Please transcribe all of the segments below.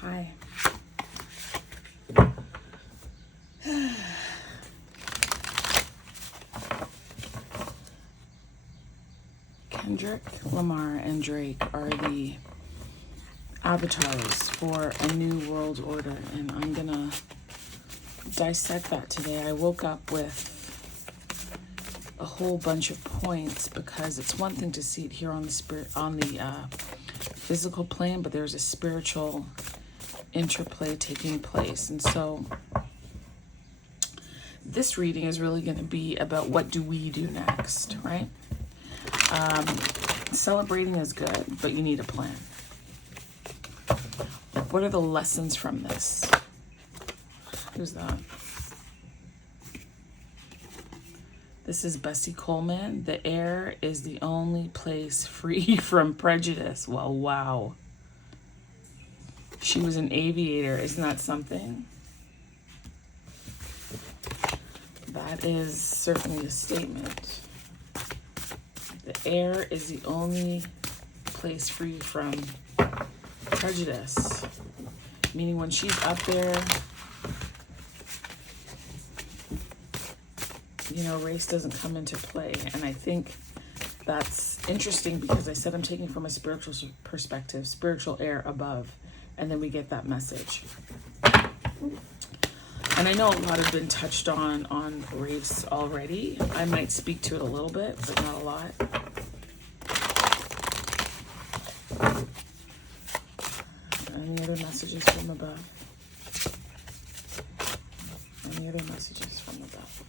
Hi. Kendrick, Lamar, and Drake are the avatars for a new world order, and I'm gonna dissect that today. I woke up with a whole bunch of points because it's one thing to see it here on the physical plane, but there's a spiritual interplay taking place. And so this reading is really going to be about what do we do next, right? Celebrating is good, but you need a plan. Like, what are the lessons from this? Who's that? This is Bessie Coleman. The air is the only place free from prejudice. Well, wow. She was an aviator. Isn't that something? That is certainly a statement. The air is the only place free from prejudice. Meaning when she's up there, you know, race doesn't come into play. And I think that's interesting because I said I'm taking from a spiritual perspective, spiritual air above, and then we get that message. And I know a lot have been touched on race already. I might speak to it a little bit, but not a lot. Any other messages from above? Any other messages from above?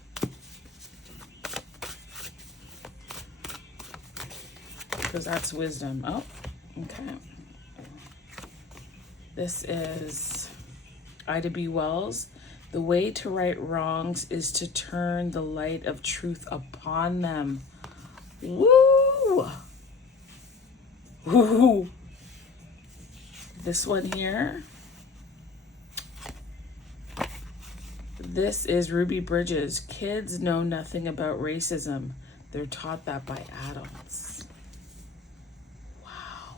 Because that's wisdom. Oh, okay. This is Ida B. Wells. The way to right wrongs is to turn the light of truth upon them. Woo! Woo! This one here. This is Ruby Bridges. Kids know nothing about racism. They're taught that by adults. Wow.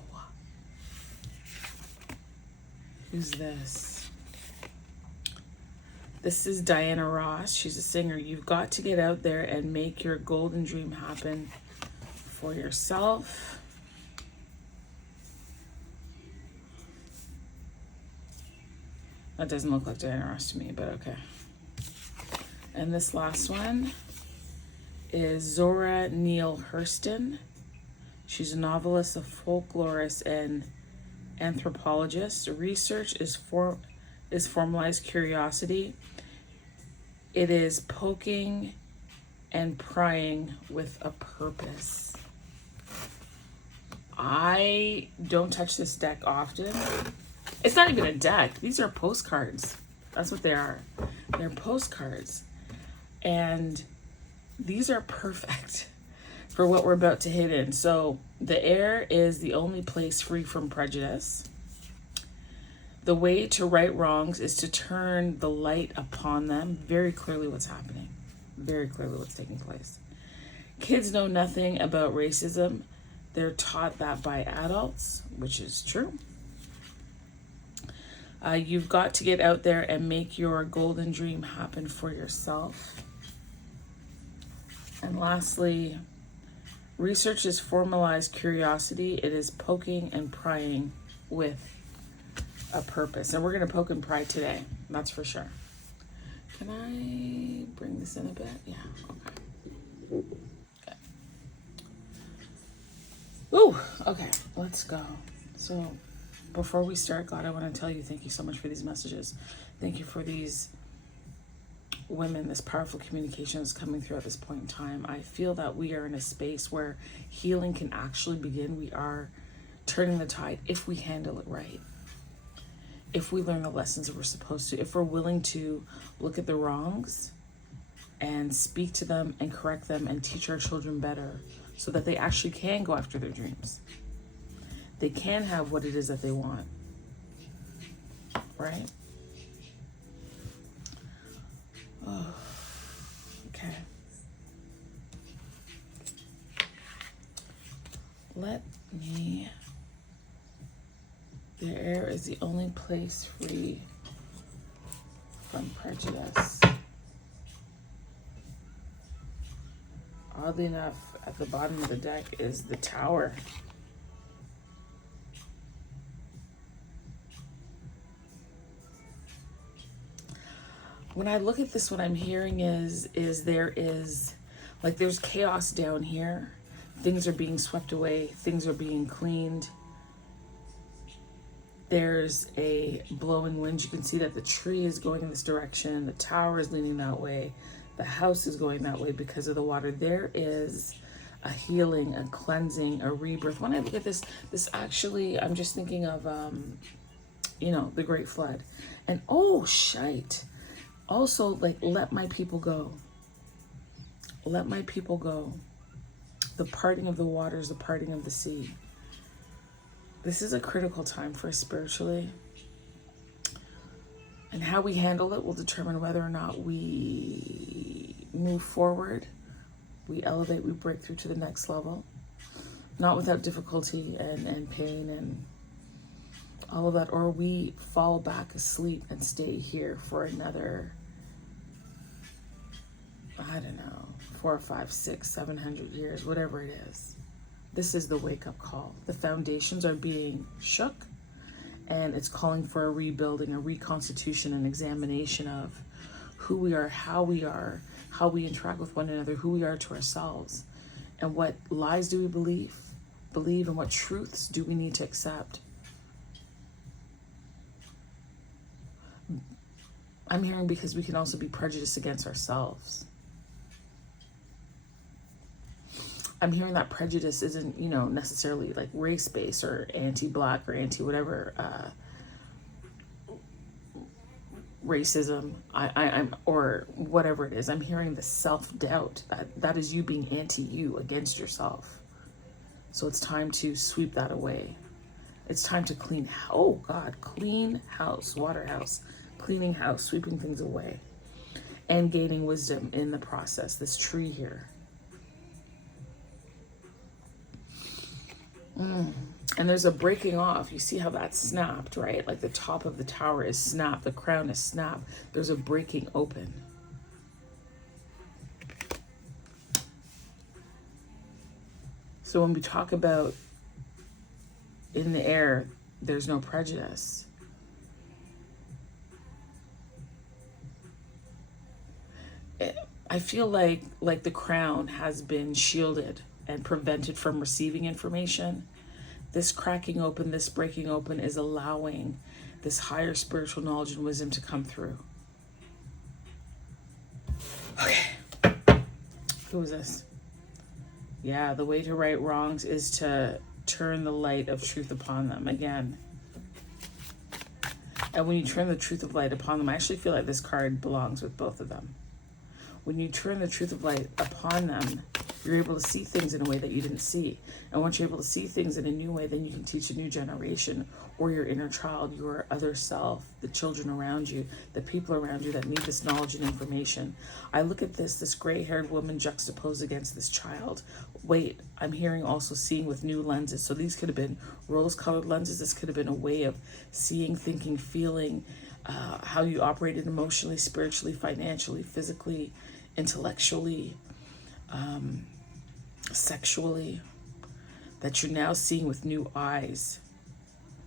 Who's this? This is Diana Ross. She's a singer. You've got to get out there and make your golden dream happen for yourself. That doesn't look like Diana Ross to me, but okay. And this last one is Zora Neale Hurston. She's a novelist, a folklorist, and anthropologist. Research is formalized curiosity. It is poking and prying with a purpose. I don't touch this deck often. It's not even a deck. These are postcards. That's what they are. They're postcards. And these are perfect for what we're about to hit in. So the air is the only place free from prejudice. The way to right wrongs is to turn the light upon them. Very clearly what's happening. Very clearly what's taking place. Kids know nothing about racism. They're taught that by adults, which is true. You've got to get out there and make your golden dream happen for yourself. And lastly, research is formalized curiosity. It is poking and prying with a purpose. And we're going to poke and pry today. That's for sure. Can I bring this in a bit? Yeah. Okay. Ooh, okay. Let's go. So before we start, God, I want to tell you thank you so much for these messages. Thank you for these women, this powerful communication is coming through at this point in time. I feel that we are in a space where healing can actually begin. We are turning the tide if we handle it right. If we learn the lessons that we're supposed to, if we're willing to look at the wrongs and speak to them and correct them and teach our children better so that they actually can go after their dreams. They can have what it is that they want, right? Oh, okay. The air is the only only place free from prejudice. Oddly enough, at the bottom of the deck is the Tower. When I look at this, what I'm hearing is there's chaos down here. Things are being swept away. Things are being cleaned. There's a blowing wind. You can see that the tree is going in this direction. The tower is leaning that way. The house is going that way because of the water. There is a healing, a cleansing, a rebirth. When I look at this actually, I'm just thinking of, the Great Flood. And oh, shite. Also, like, let my people go. Let my people go. The parting of the waters, the parting of the sea. This is a critical time for us spiritually. And how we handle it will determine whether or not we move forward, we elevate, we break through to the next level. Not without difficulty and pain and all of that, or we fall back asleep and stay here for another, I don't know, 400, 500, 600, 700 years, whatever it is. This is the wake-up call. The foundations are being shook, and it's calling for a rebuilding, a reconstitution, an examination of who we are, how we interact with one another, who we are to ourselves, and what lies do we believe, and what truths do we need to accept. I'm hearing because we can also be prejudiced against ourselves. I'm hearing that prejudice isn't, necessarily like race-based or anti-black or anti-whatever racism. I'm or whatever it is. I'm hearing the self-doubt that is you being anti-you, against yourself. So it's time to sweep that away. It's time to clean. Oh God, clean house, water house, cleaning house, sweeping things away, and gaining wisdom in the process. This tree here. And there's a breaking off. You see how that's snapped, right? Like the top of the tower is snapped. The crown is snapped. There's a breaking open. So when we talk about in the air, there's no prejudice. I feel like the crown has been shielded and prevented from receiving information. This cracking open, this breaking open is allowing this higher spiritual knowledge and wisdom to come through. Okay. Who is this? Yeah, the way to right wrongs is to turn the light of truth upon them again. And when you turn the truth of light upon them, I actually feel like this card belongs with both of them. When you turn the truth of light upon them, you're able to see things in a way that you didn't see. And once you're able to see things in a new way, then you can teach a new generation or your inner child, your other self, the children around you, the people around you that need this knowledge and information. I look at this gray-haired woman juxtaposed against this child. Wait, I'm hearing also seeing with new lenses. So these could have been rose-colored lenses. This could have been a way of seeing, thinking, feeling, how you operated emotionally, spiritually, financially, physically, intellectually, sexually, that you're now seeing with new eyes.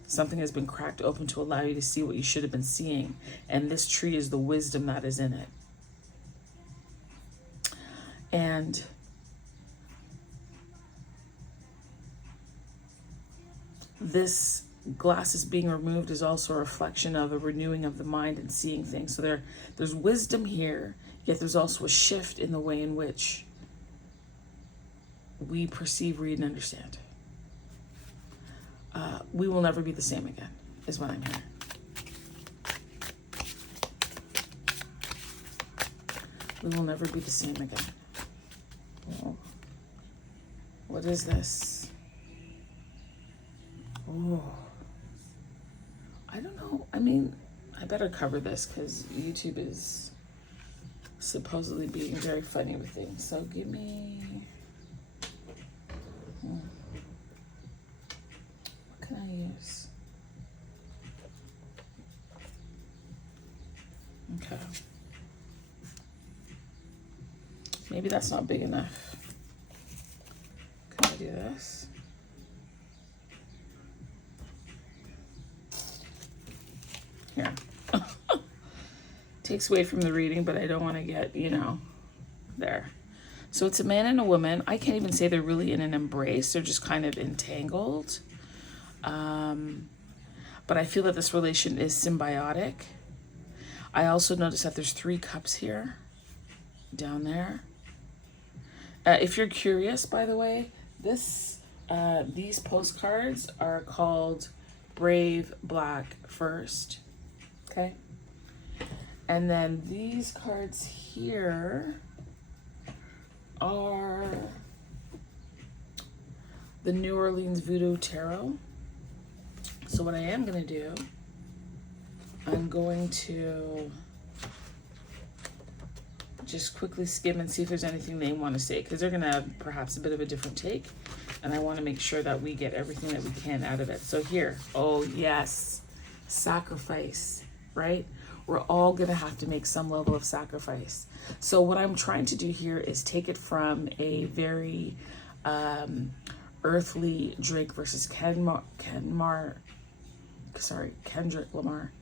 Something has been cracked open to allow you to see what you should have been seeing. And this tree is the wisdom that is in it. And this glass is being removed is also a reflection of a renewing of the mind and seeing things. So there's wisdom here, yet there's also a shift in the way in which we perceive, read, and understand. We will never be the same again, is what I'm hearing. We will never be the same again. Oh. What is this? Oh. I don't know. I mean, I better cover this because YouTube is supposedly being very funny with things. So give me... What can I use? Okay. Maybe that's not big enough. Can I do this? Here. Takes away from the reading, but I don't want to get, you know, there. So it's a man and a woman. I can't even say they're really in an embrace. They're just kind of entangled. But I feel that this relation is symbiotic. I also notice that there's 3 cups here, down there. If you're curious, by the way, these postcards are called Brave Black First. Okay. And then these cards here are the New Orleans VooDoo Tarot. So what I am going to do, I'm going to just quickly skim and see if there's anything they want to say, because they're going to have perhaps a bit of a different take, and I want to make sure that we get everything that we can out of it. So here, oh yes, sacrifice, right? We're all going to have to make some level of sacrifice. So what I'm trying to do here is take it from a very earthly Drake versus Kendrick Lamar,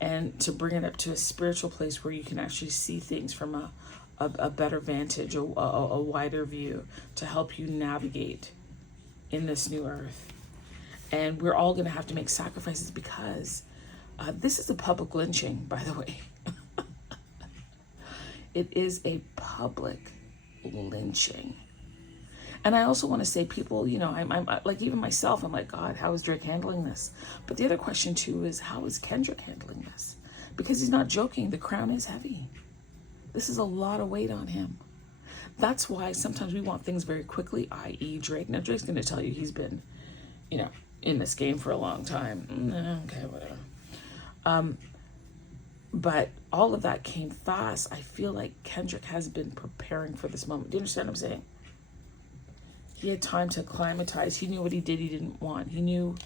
and to bring it up to a spiritual place where you can actually see things from a better vantage, a wider view, to help you navigate in this new earth. And we're all going to have to make sacrifices, because this is a public lynching, by the way. It is a public lynching. And I also want to say, people, you know, I'm like, even myself, I'm like, God, how is Drake handling this? But the other question too is, how is Kendrick handling this? Because he's not joking. The crown is heavy. This is a lot of weight on him. That's why sometimes we want things very quickly, i.e. Drake. Now, Drake's going to tell you he's been, you know, in this game for a long time. Okay, whatever. But all of that came fast. I feel like Kendrick has been preparing for this moment. Do you understand what I'm saying? He had time to acclimatize. He knew what he did, he didn't want. He knew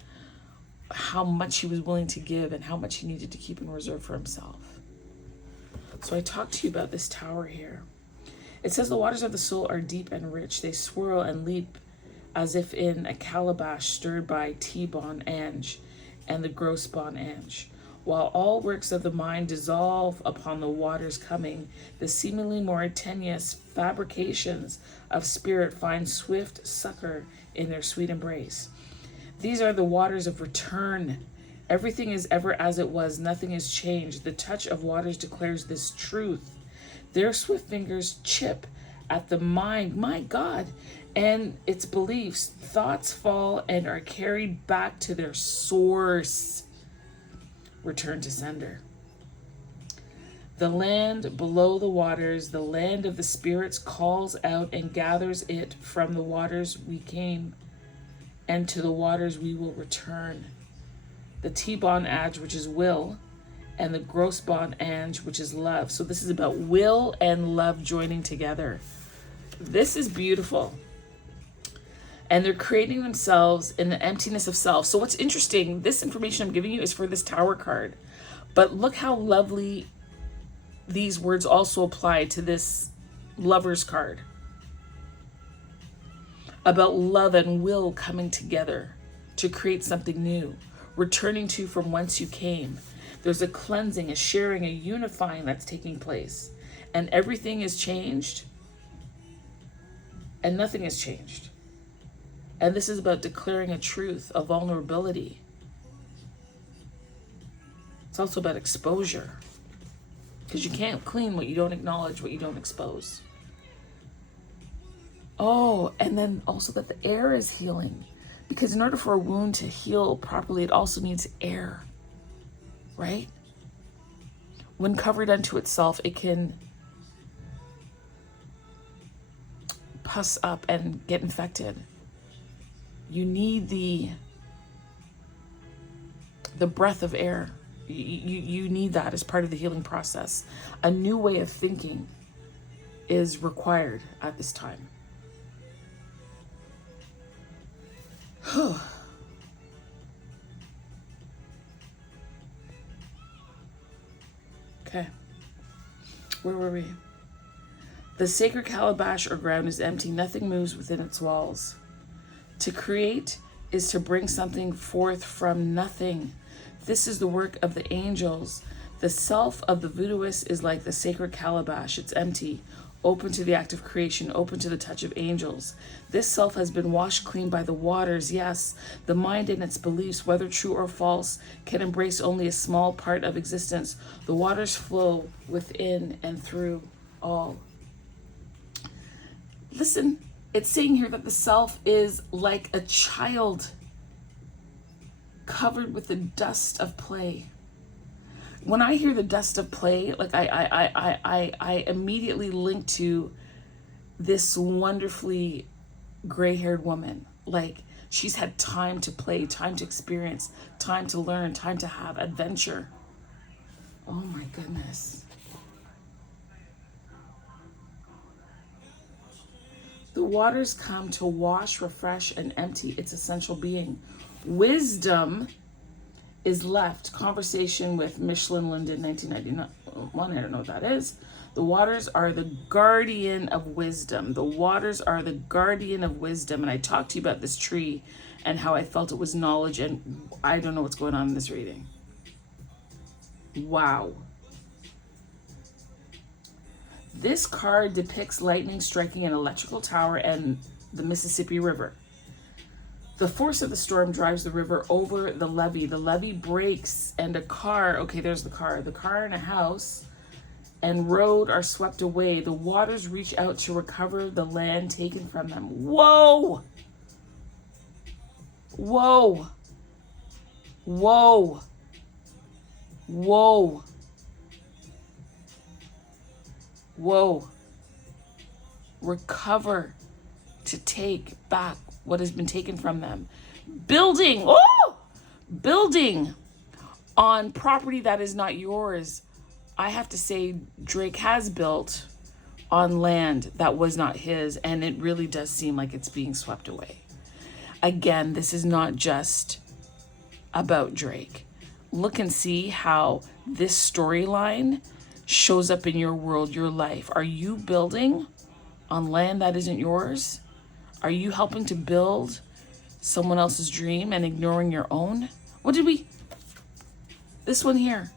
how much he was willing to give and how much he needed to keep in reserve for himself. So I talked to you about this tower here. It says the waters of the soul are deep and rich. They swirl and leap as if in a calabash stirred by T-Bon Ange and the gross Bon Ange. While all works of the mind dissolve upon the waters coming, the seemingly more tenuous fabrications of spirit find swift succor in their sweet embrace. These are the waters of return. Everything is ever as it was, nothing is changed. The touch of waters declares this truth. Their swift fingers chip at the mind, my God, and its beliefs. Thoughts fall and are carried back to their source. Return to sender. The land below the waters, the land of the spirits, calls out and gathers it from the waters we came, and to the waters we will return. The T-Bon Ange, which is will, and the gross Bon Ange, which is love. So this is about will and love joining together. This is beautiful. And they're creating themselves in the emptiness of self. So what's interesting, this information I'm giving you is for this Tower card. But look how lovely these words also apply to this Lovers card. About love and will coming together to create something new. Returning to from whence you came. There's a cleansing, a sharing, a unifying that's taking place. And everything is changed. And nothing has changed. And this is about declaring a truth, a vulnerability. It's also about exposure. Because you can't clean what you don't acknowledge, what you don't expose. Oh, and then also that the air is healing. Because in order for a wound to heal properly, it also needs air. Right? When covered unto itself, it can pus up and get infected. You need the breath of air. You need that as part of the healing process. A new way of thinking is required at this time. Okay. Where were we? The sacred calabash or ground is empty. Nothing moves within its walls. To create is to bring something forth from nothing. This is the work of the angels. The self of the voodooist is like the sacred calabash. It's empty, open to the act of creation, open to the touch of angels. This self has been washed clean by the waters. Yes, the mind and its beliefs, whether true or false, can embrace only a small part of existence. The waters flow within and through all. Listen, it's saying here that the self is like a child covered with the dust of play. When I hear the dust of play, like I immediately link to this wonderfully gray-haired woman. Like she's had time to play, time to experience, time to learn, time to have adventure. Oh my goodness. The waters come to wash, refresh, and empty its essential being. Wisdom is left. Conversation with Michelin Linden, 1991. I don't know what that is. The waters are the guardian of wisdom. The waters are the guardian of wisdom. And I talked to you about this tree and how I felt it was knowledge. And I don't know what's going on in this reading. Wow. This card depicts lightning striking an electrical tower and the Mississippi River. The force of the storm drives the river over the levee. The levee breaks and a car, okay, there's the car and a house and road are swept away. The waters reach out to recover the land taken from them. Whoa! Whoa! Whoa! Whoa! Whoa. Recover to take back what has been taken from them. Building, oh! Building on property that is not yours. I have to say, Drake has built on land that was not his, and it really does seem like it's being swept away. Again, this is not just about Drake. Look and see how this storyline shows up in your world, your life. Are you building on land that isn't yours? Are you helping to build someone else's dream and ignoring your own? What did we... This one here.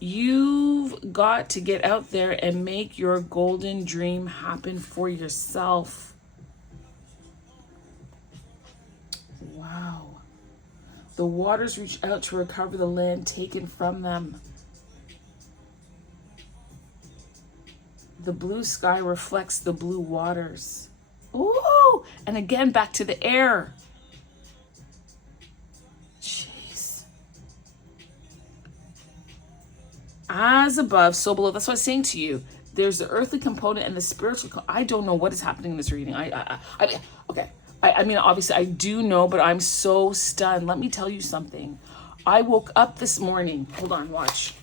You've got to get out there and make your golden dream happen for yourself. Wow. The waters reach out to recover the land taken from them. The blue sky reflects the blue waters. Ooh! And again, back to the air. Jeez. As above, so below. That's what I was saying to you. There's the earthly component and the spiritual. I don't know what is happening in this reading. Okay. I mean, obviously, I do know, but I'm so stunned. Let me tell you something. I woke up this morning. Hold on, watch.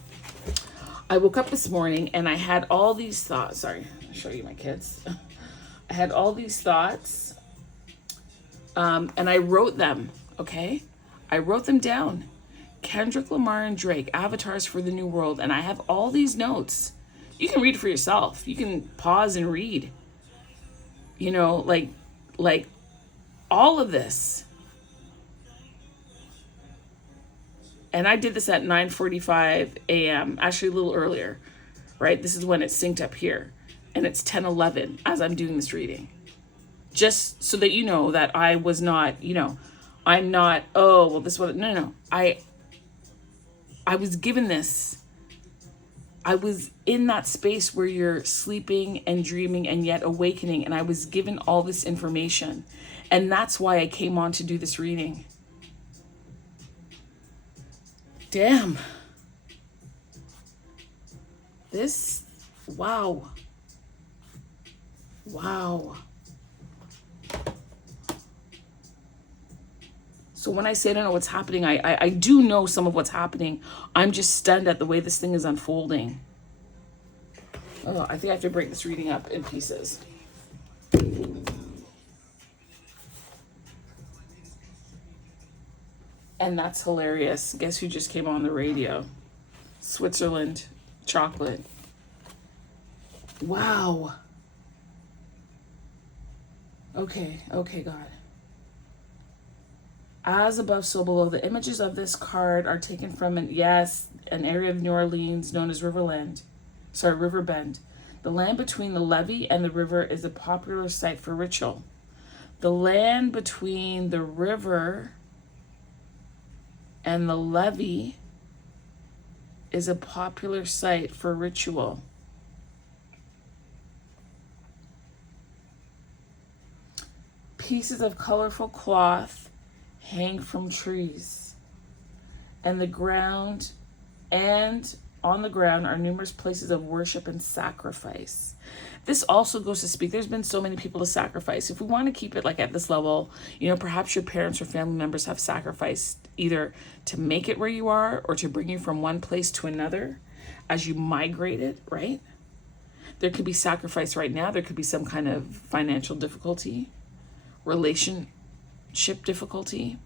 I woke up this morning and I had all these thoughts. Sorry, I'll show you my kids. I had all these thoughts and I wrote them, okay? I wrote them down. Kendrick, Lamar, and Drake, avatars for the new world. And I have all these notes. You can read for yourself. You can pause and read. You know, like all of this. And I did this at 9:45 a.m., actually a little earlier, right? This is when it's synced up here. And it's 10:11 as I'm doing this reading. Just so that you know that I was not, you know, I'm not, oh, well, this was, no. I was given this. I was in that space where you're sleeping and dreaming and yet awakening. And I was given all this information. And that's why I came on to do this reading. Damn. This, wow. Wow. So when I say I don't know what's happening, I do know some of what's happening. I'm just stunned at the way this thing is unfolding. Oh, I think I have to break this reading up in pieces. And that's hilarious. Guess who just came on the radio? Switzerland chocolate. Wow. Okay, God. As above, so below. The images of this card are taken from an area of New Orleans known as Riverbend. The land between the levee and the river is a popular site for ritual. The land between the river and the levee is a popular site for ritual. Pieces of colorful cloth hang from trees, and on the ground are numerous places of worship and sacrifice. This also goes to speak. There's been so many people to sacrifice. If we want to keep it like at this level, perhaps your parents or family members have sacrificed either to make it where you are or to bring you from one place to another as you migrated, right? There could be sacrifice right now. There could be some kind of financial difficulty, relationship difficulty.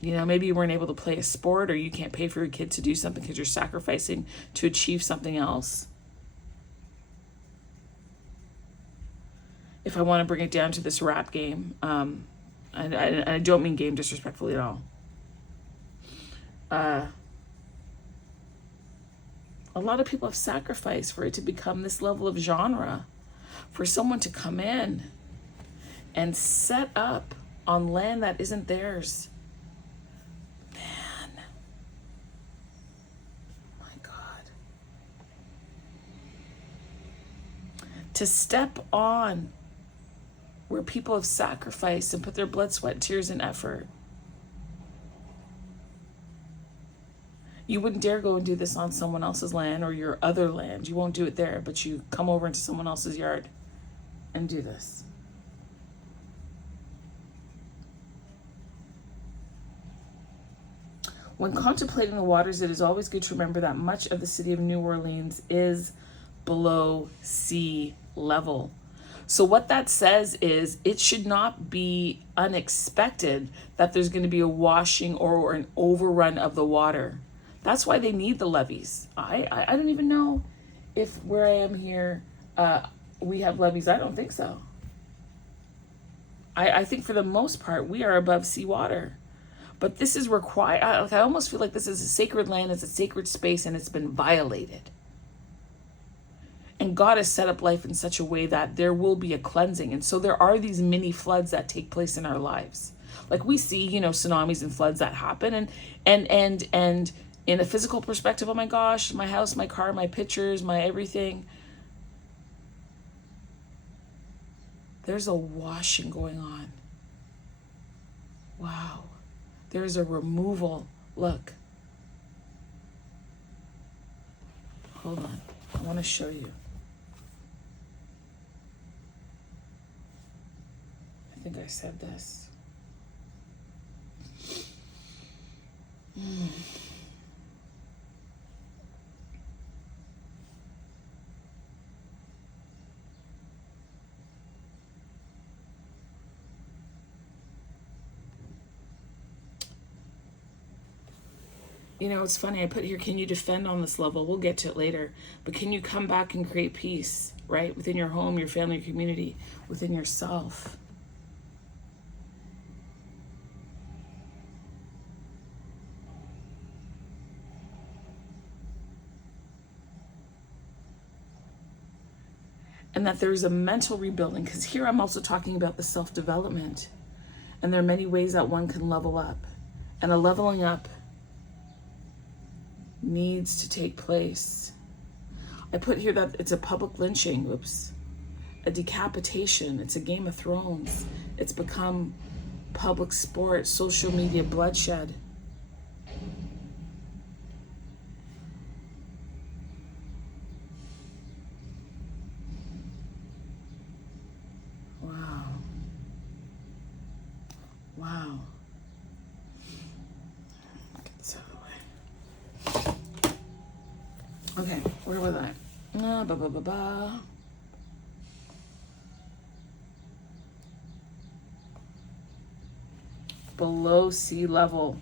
Maybe you weren't able to play a sport, or you can't pay for your kid to do something because you're sacrificing to achieve something else. If I want to bring it down to this rap game, I don't mean game disrespectfully at all. A lot of people have sacrificed for it to become this level of genre, for someone to come in and set up on land that isn't theirs. Man, my God. To step on where people have sacrificed and put their blood, sweat, tears, and effort. You wouldn't dare go and do this on someone else's land or your other land. You won't do it there, but you come over into someone else's yard and do this. When contemplating the waters, it is always good to remember that much of the city of New Orleans is below sea level. So what that says is it should not be unexpected that there's going to be a washing or an overrun of the water. That's why they need the levees. I don't even know if where I am here we have levees. I don't think so. I think for the most part we are above seawater. But this is required. I almost feel like this is a sacred land, it's a sacred space, and it's been violated. And God has set up life in such a way that there will be a cleansing. And so there are these mini floods that take place in our lives. Like we see, tsunamis and floods that happen. And in a physical perspective, oh my gosh, my house, my car, my pictures, my everything. There's a washing going on. Wow. There's a removal. Look. Hold on. I want to show you. I think I said this. It's funny. I put here, can you defend on this level? We'll get to it later. But can you come back and create peace, right? Within your home, your family, your community, within yourself. And that there's a mental rebuilding. Because here I'm also talking about the self-development. And there are many ways that one can level up. And a leveling up needs to take place. I put here that it's a public lynching, a decapitation, it's a Game of Thrones, it's become public sport, social media bloodshed. Wow. Get this out of the way. Okay, where was I? Below sea level.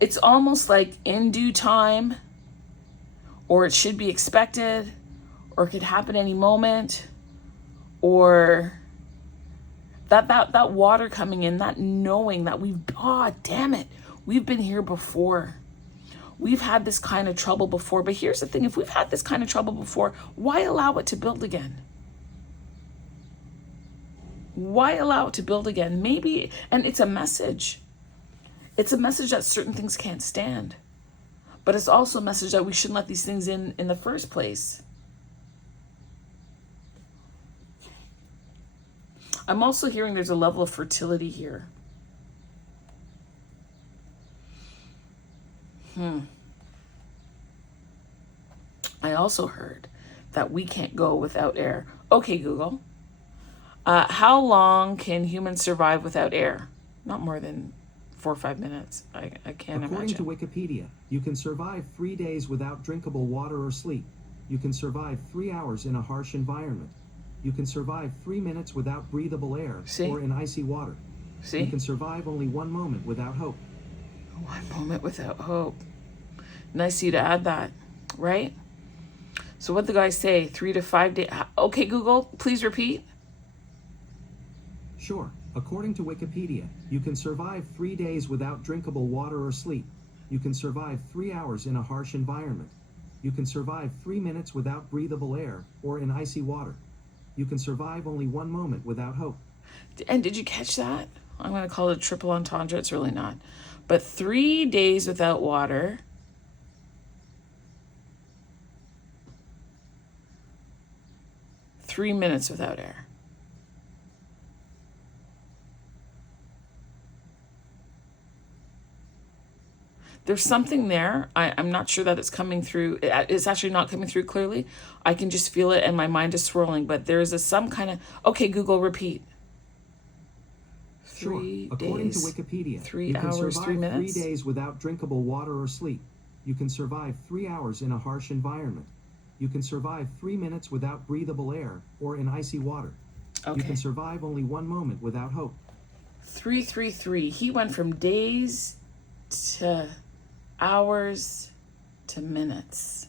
It's almost like in due time, or it should be expected, or it could happen any moment, or that water coming in, that knowing that damn it, we've been here before. We've had this kind of trouble before. But here's the thing, if we've had this kind of trouble before, why allow it to build again? Why allow it to build again? Maybe, and it's a message. It's a message that certain things can't stand. But it's also a message that we shouldn't let these things in the first place. I'm also hearing there's a level of fertility here. I also heard that we can't go without air. Okay, Google. How long can humans survive without air? Not more than 4 or 5 minutes. I can't imagine. According to Wikipedia, you can survive 3 days without drinkable water or sleep. You can survive 3 hours in a harsh environment. You can survive 3 minutes without breathable air or in icy water. You can survive only 1 moment without hope. 1 moment without hope. Nice of you to add that, right? So what the guys say, 3 to 5 days. Okay, Google, please repeat. Sure. According to Wikipedia, you can survive 3 days without drinkable water or sleep. You can survive 3 hours in a harsh environment. You can survive 3 minutes without breathable air or in icy water. You can survive only 1 moment without hope. And did you catch that? I'm going to call it a triple entendre. It's really not. But 3 days without water. 3 minutes without air. There's something there. I'm not sure that it's coming through. It's actually not coming through clearly. I can just feel it and my mind is swirling. But there's some kind of... Okay, Google, repeat. Sure. According to Wikipedia, 3 hours, 3 minutes. 3 days without drinkable water or sleep. You can survive 3 hours in a harsh environment. You can survive 3 minutes without breathable air or in icy water. Okay. You can survive only 1 moment without hope. 333. He went from days to hours to minutes.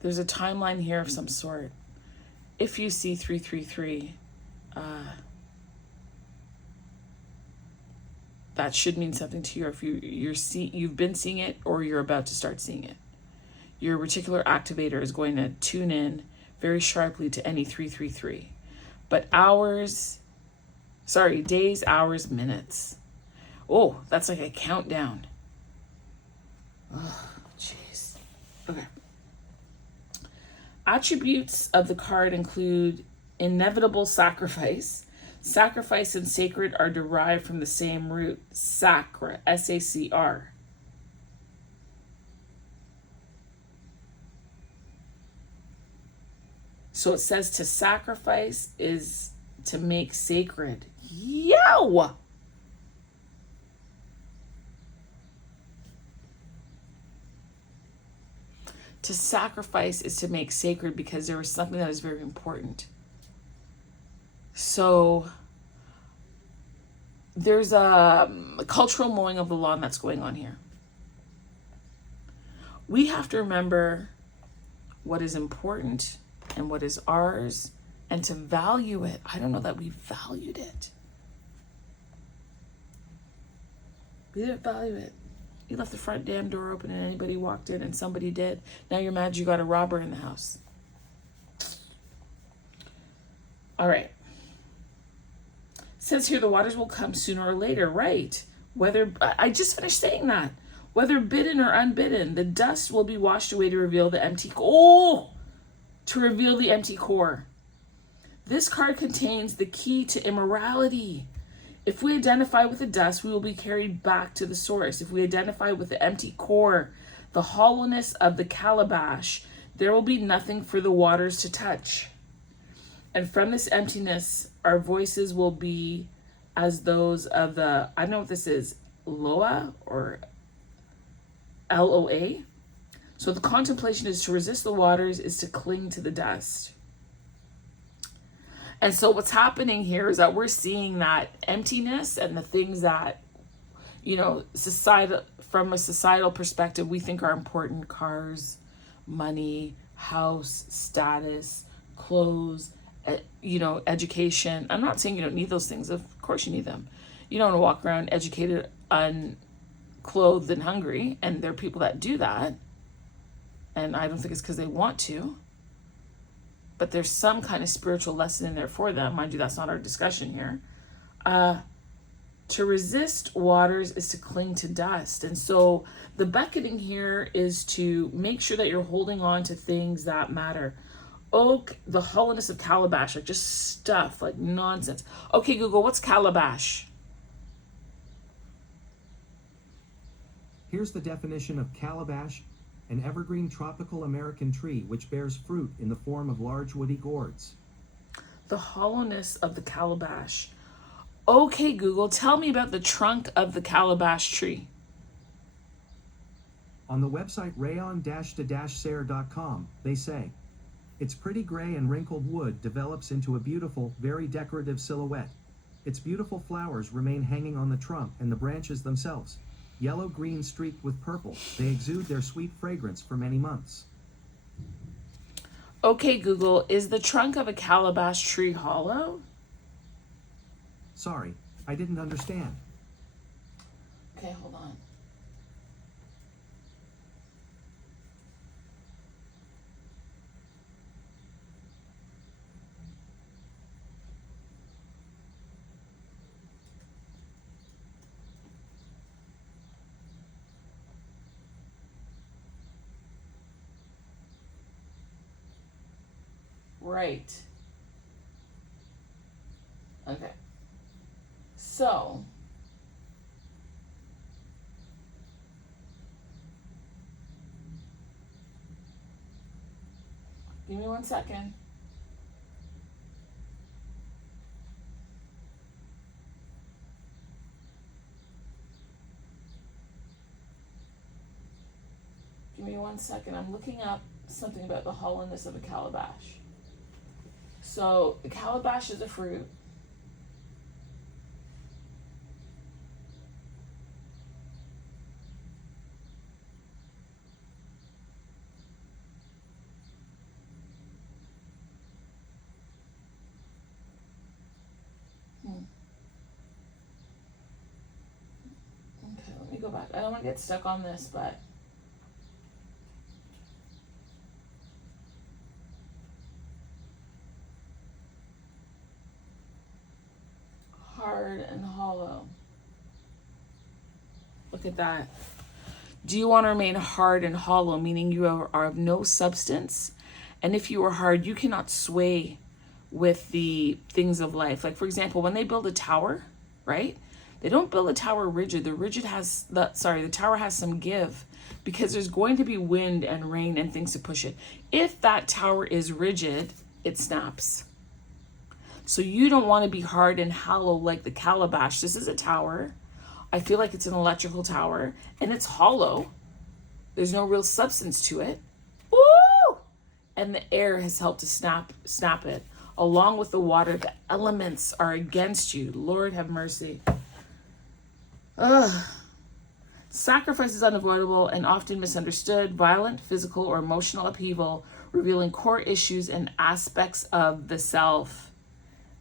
There's a timeline here of some sort. If you see 333, that should mean something to you. If you've been seeing it or you're about to start seeing it. Your reticular activator is going to tune in very sharply to any 333. But days, hours, minutes. Oh, that's like a countdown. Oh, jeez. Okay. Attributes of the card include inevitable sacrifice. Sacrifice and sacred are derived from the same root, sacra, S-A-C-R. So it says to sacrifice is to make sacred. Yo! To sacrifice is to make sacred because there was something that is very important. So there's a cultural mowing of the lawn that's going on here. We have to remember what is important and what is ours and to value it. I don't know that we valued it. We didn't value it. You left the front damn door open and anybody walked in and somebody did. Now you're mad you got a robber in the house. All right. It says here the waters will come sooner or later, right? Whether, I just finished saying that. Whether bidden or unbidden, the dust will be washed away to reveal the empty core. This card contains the key to immorality. If we identify with the dust, we will be carried back to the source. If we identify with the empty core, the hollowness of the calabash, there will be nothing for the waters to touch. And from this emptiness, our voices will be as those of the, I don't know what this is, Loa or L-O-A. So the contemplation is to resist the waters, is to cling to the dust. And so what's happening here is that we're seeing that emptiness and the things that, you know, from a societal perspective, we think are important: cars, money, house, status, clothes, you know, education. I'm not saying you don't need those things. Of course you need them. You don't want to walk around educated, unclothed, and hungry. And there are people that do that. And I don't think it's because they want to. But there's some kind of spiritual lesson in there for them. Mind you, that's not our discussion here. To resist waters is to cling to dust. And so the beckoning here is to make sure that you're holding on to things that matter. Oak, the hollowness of calabash, like just stuff, like nonsense. Okay, Google, what's calabash? Here's the definition of calabash: an evergreen tropical American tree which bears fruit in the form of large woody gourds. The hollowness of the calabash. Okay, Google, tell me about the trunk of the calabash tree. On the website rayon-to-serre.com, they say, its pretty gray and wrinkled wood develops into a beautiful, very decorative silhouette. Its beautiful flowers remain hanging on the trunk and the branches themselves. Yellow-green streaked with purple, they exude their sweet fragrance for many months. Okay, Google, is the trunk of a calabash tree hollow? Sorry, I didn't understand. Okay, hold on. Right. Okay. So, give me 1 second. Give me 1 second. I'm looking up something about the hollowness of a calabash. So, the calabash is a fruit. Okay, let me go back. I don't want to get stuck on this, but hard and hollow. Look at that. Do you want to remain hard and hollow, meaning you are of no substance? And if you are hard, you cannot sway with the things of life. Like, for example, when they build a tower, right? They don't build a tower rigid. The tower has some give because there's going to be wind and rain and things to push it. If that tower is rigid, it snaps. So you don't want to be hard and hollow like the calabash. This is a tower. I feel like it's an electrical tower and it's hollow. There's no real substance to it. Woo! And the air has helped to snap it. Along with the water, the elements are against you. Lord have mercy. Ugh. Sacrifice is unavoidable and often misunderstood. Violent, physical, or emotional upheaval, revealing core issues and aspects of the self.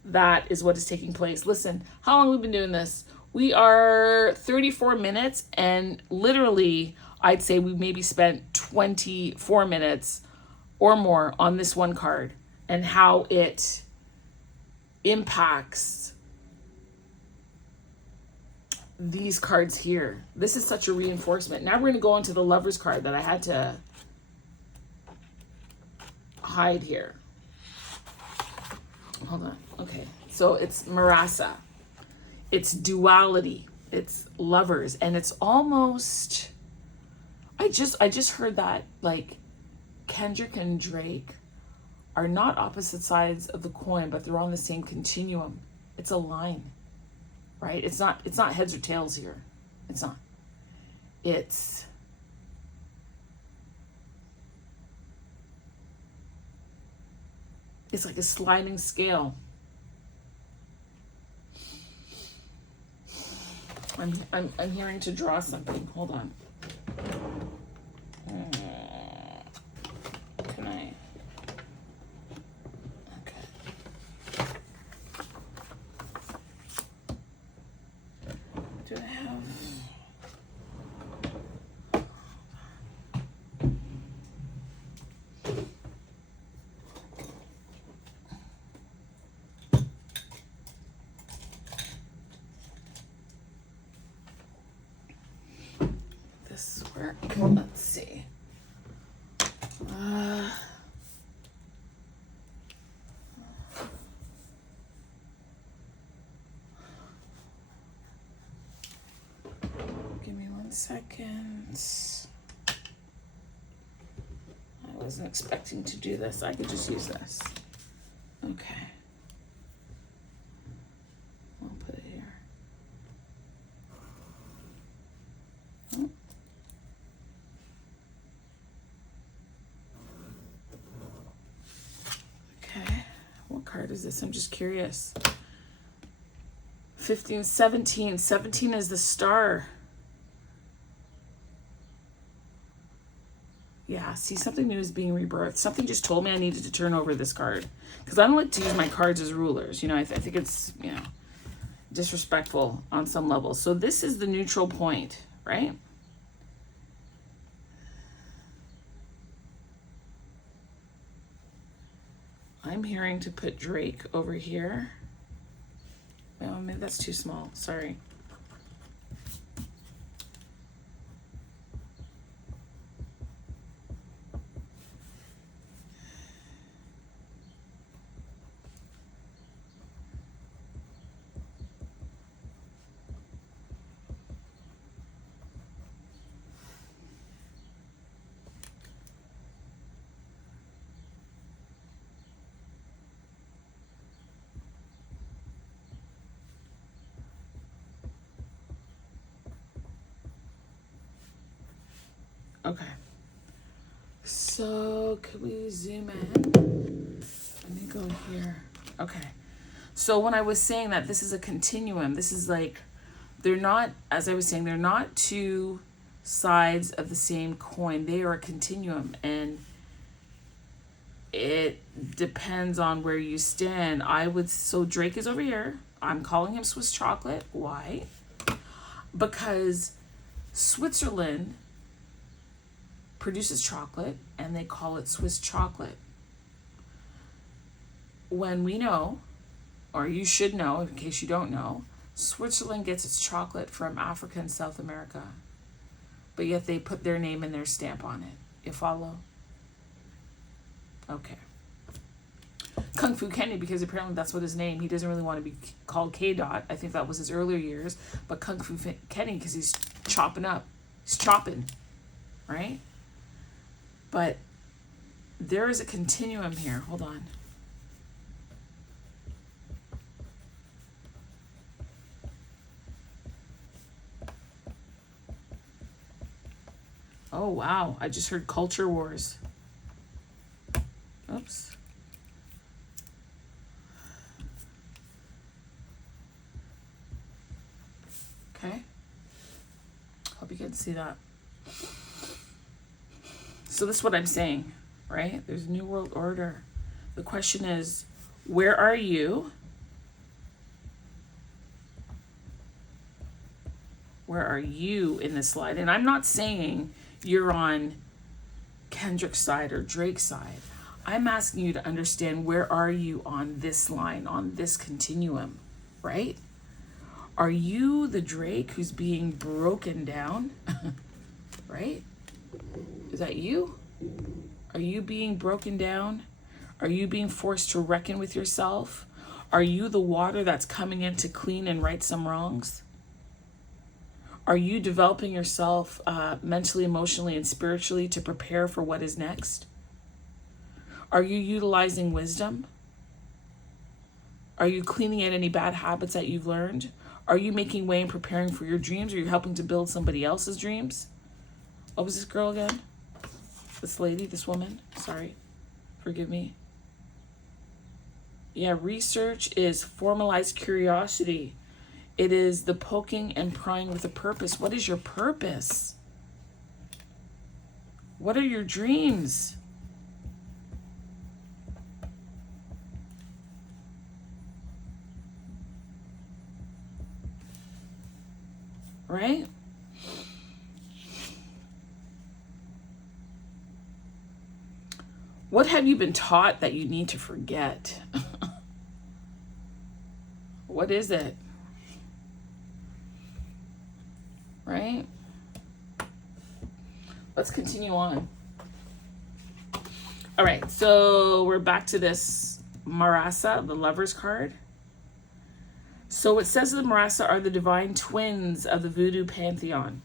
That is what is taking place. Listen, how long have we been doing this? We are 34 minutes, and literally, I'd say we maybe spent 24 minutes or more on this one card and how it impacts these cards here. This is such a reinforcement. Now we're going to go into the Lover's card that I had to hide here. Hold on. Okay. So it's Marasa. It's duality. It's lovers. And it's almost, I just heard that like Kendrick and Drake are not opposite sides of the coin, but they're on the same continuum. It's a line, right? It's not heads or tails here. It's not. It's like a sliding scale. I'm hearing to draw something. Hold on. Can I? Okay. Do I have? This work? Let's see. Give me 1 second. I wasn't expecting to do this. I could just use this. Okay. I'll put it here. Oh. Okay. What card is this? I'm just curious. 15, 17. 17 is the star. Yeah, see, something new is being rebirthed. Something just told me I needed to turn over this card. Because I don't like to use my cards as rulers. You know, I think it's, you know, disrespectful on some level. So this is the neutral point, right? I'm hearing to put Drake over here. Oh, maybe that's too small. Sorry. Okay. So could we zoom in? Let me go here. Okay. So when I was saying that this is a continuum, this is like, they're not, as I was saying, they're not two sides of the same coin. They are a continuum, and it depends on where you stand. So Drake is over here. I'm calling him Swiss chocolate. Why? Because Switzerland produces chocolate and they call it Swiss chocolate. When we know, or you should know in case you don't know, Switzerland gets its chocolate from Africa and South America, but yet they put their name and their stamp on it. You follow? Okay. Kung Fu Kenny, because apparently that's what his name, he doesn't really want to be called K-Dot. I think that was his earlier years, but Kung Fu Kenny because he's chopping up. He's chopping, right? But there is a continuum here. Hold on. Oh, wow. I just heard culture wars. Oops. Okay. Hope you can see that. So this is what I'm saying, right? There's a new world order. The question is, where are you? Where are you in this slide? And I'm not saying you're on Kendrick's side or Drake's side. I'm asking you to understand, where are you on this line, on this continuum, right? Are you the Drake who's being broken down? Right? Is that you? Are you being broken down? Are you being forced to reckon with yourself? Are you the water that's coming in to clean and right some wrongs? Are you developing yourself mentally, emotionally, and spiritually to prepare for what is next? Are you utilizing wisdom? Are you cleaning out any bad habits that you've learned? Are you making way and preparing for your dreams? Are you helping to build somebody else's dreams? What was this girl again? This lady, this woman? Sorry. Forgive me. Yeah, research is formalized curiosity. It is the poking and prying with a purpose. What is your purpose? What are your dreams? Right? What have you been taught that you need to forget? What is it? Right? Let's continue on. All right, so we're back to this Marasa, the Lover's card. So it says the Marasa are the divine twins of the VooDoo pantheon.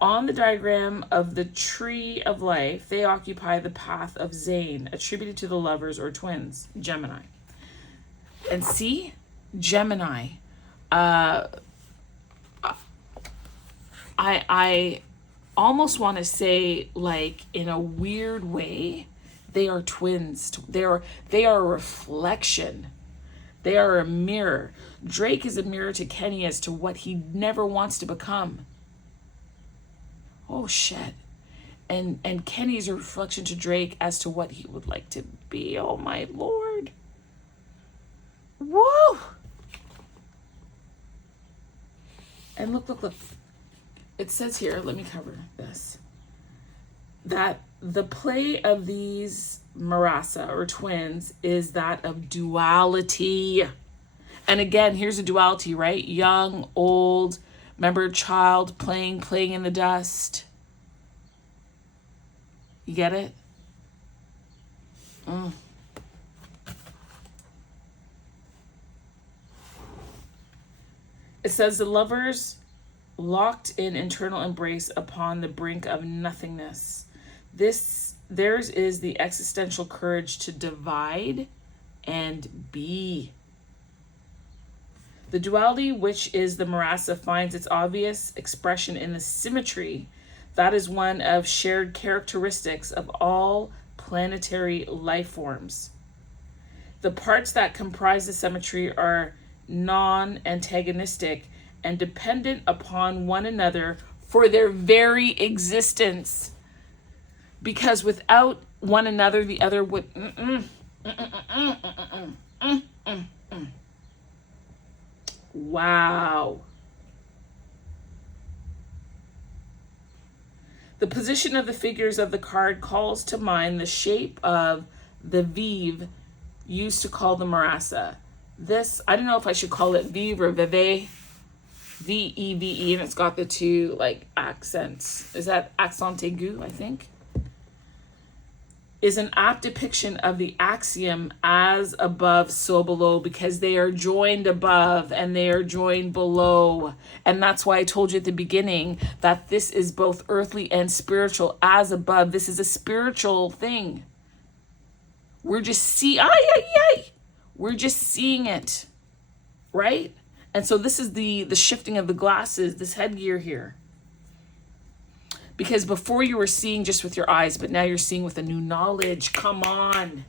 On the diagram of the Tree of Life, they occupy the path of Zane, attributed to the lovers or twins, Gemini. And see, Gemini. I almost want to say, like, in a weird way, they are twins. They are a reflection. They are a mirror. Drake is a mirror to Kenny as to what he never wants to become. Oh, shit. And Kenny's a reflection to Drake as to what he would like to be. Oh, my Lord. Whoa. And look. It says here, let me cover this, that the play of these Marasa or twins is that of duality. And again, here's a duality, right? Young, old, remember, child, playing in the dust. You get it? It says the lovers locked in internal embrace upon the brink of nothingness. Theirs is the existential courage to divide and be. The duality, which is the Marasa, finds its obvious expression in the symmetry. That is one of shared characteristics of all planetary life forms. The parts that comprise the symmetry are non-antagonistic and dependent upon one another for their very existence. Because without one another, the other would... Wow. The position of the figures of the card calls to mind the shape of the Vive used to call the Marasa. This, I don't know if I should call it Vive or Veve. V-E-V-E, and it's got the two, like, accents. Is that accent aigu, I think? Is an apt depiction of the axiom as above, so below, because they are joined above and they are joined below. And that's why I told you at the beginning that this is both earthly and spiritual, as above. This is a spiritual thing. We're just we're just seeing it, right? And so this is the shifting of the glasses, this headgear here. Because before you were seeing just with your eyes, but now you're seeing with a new knowledge. Come on.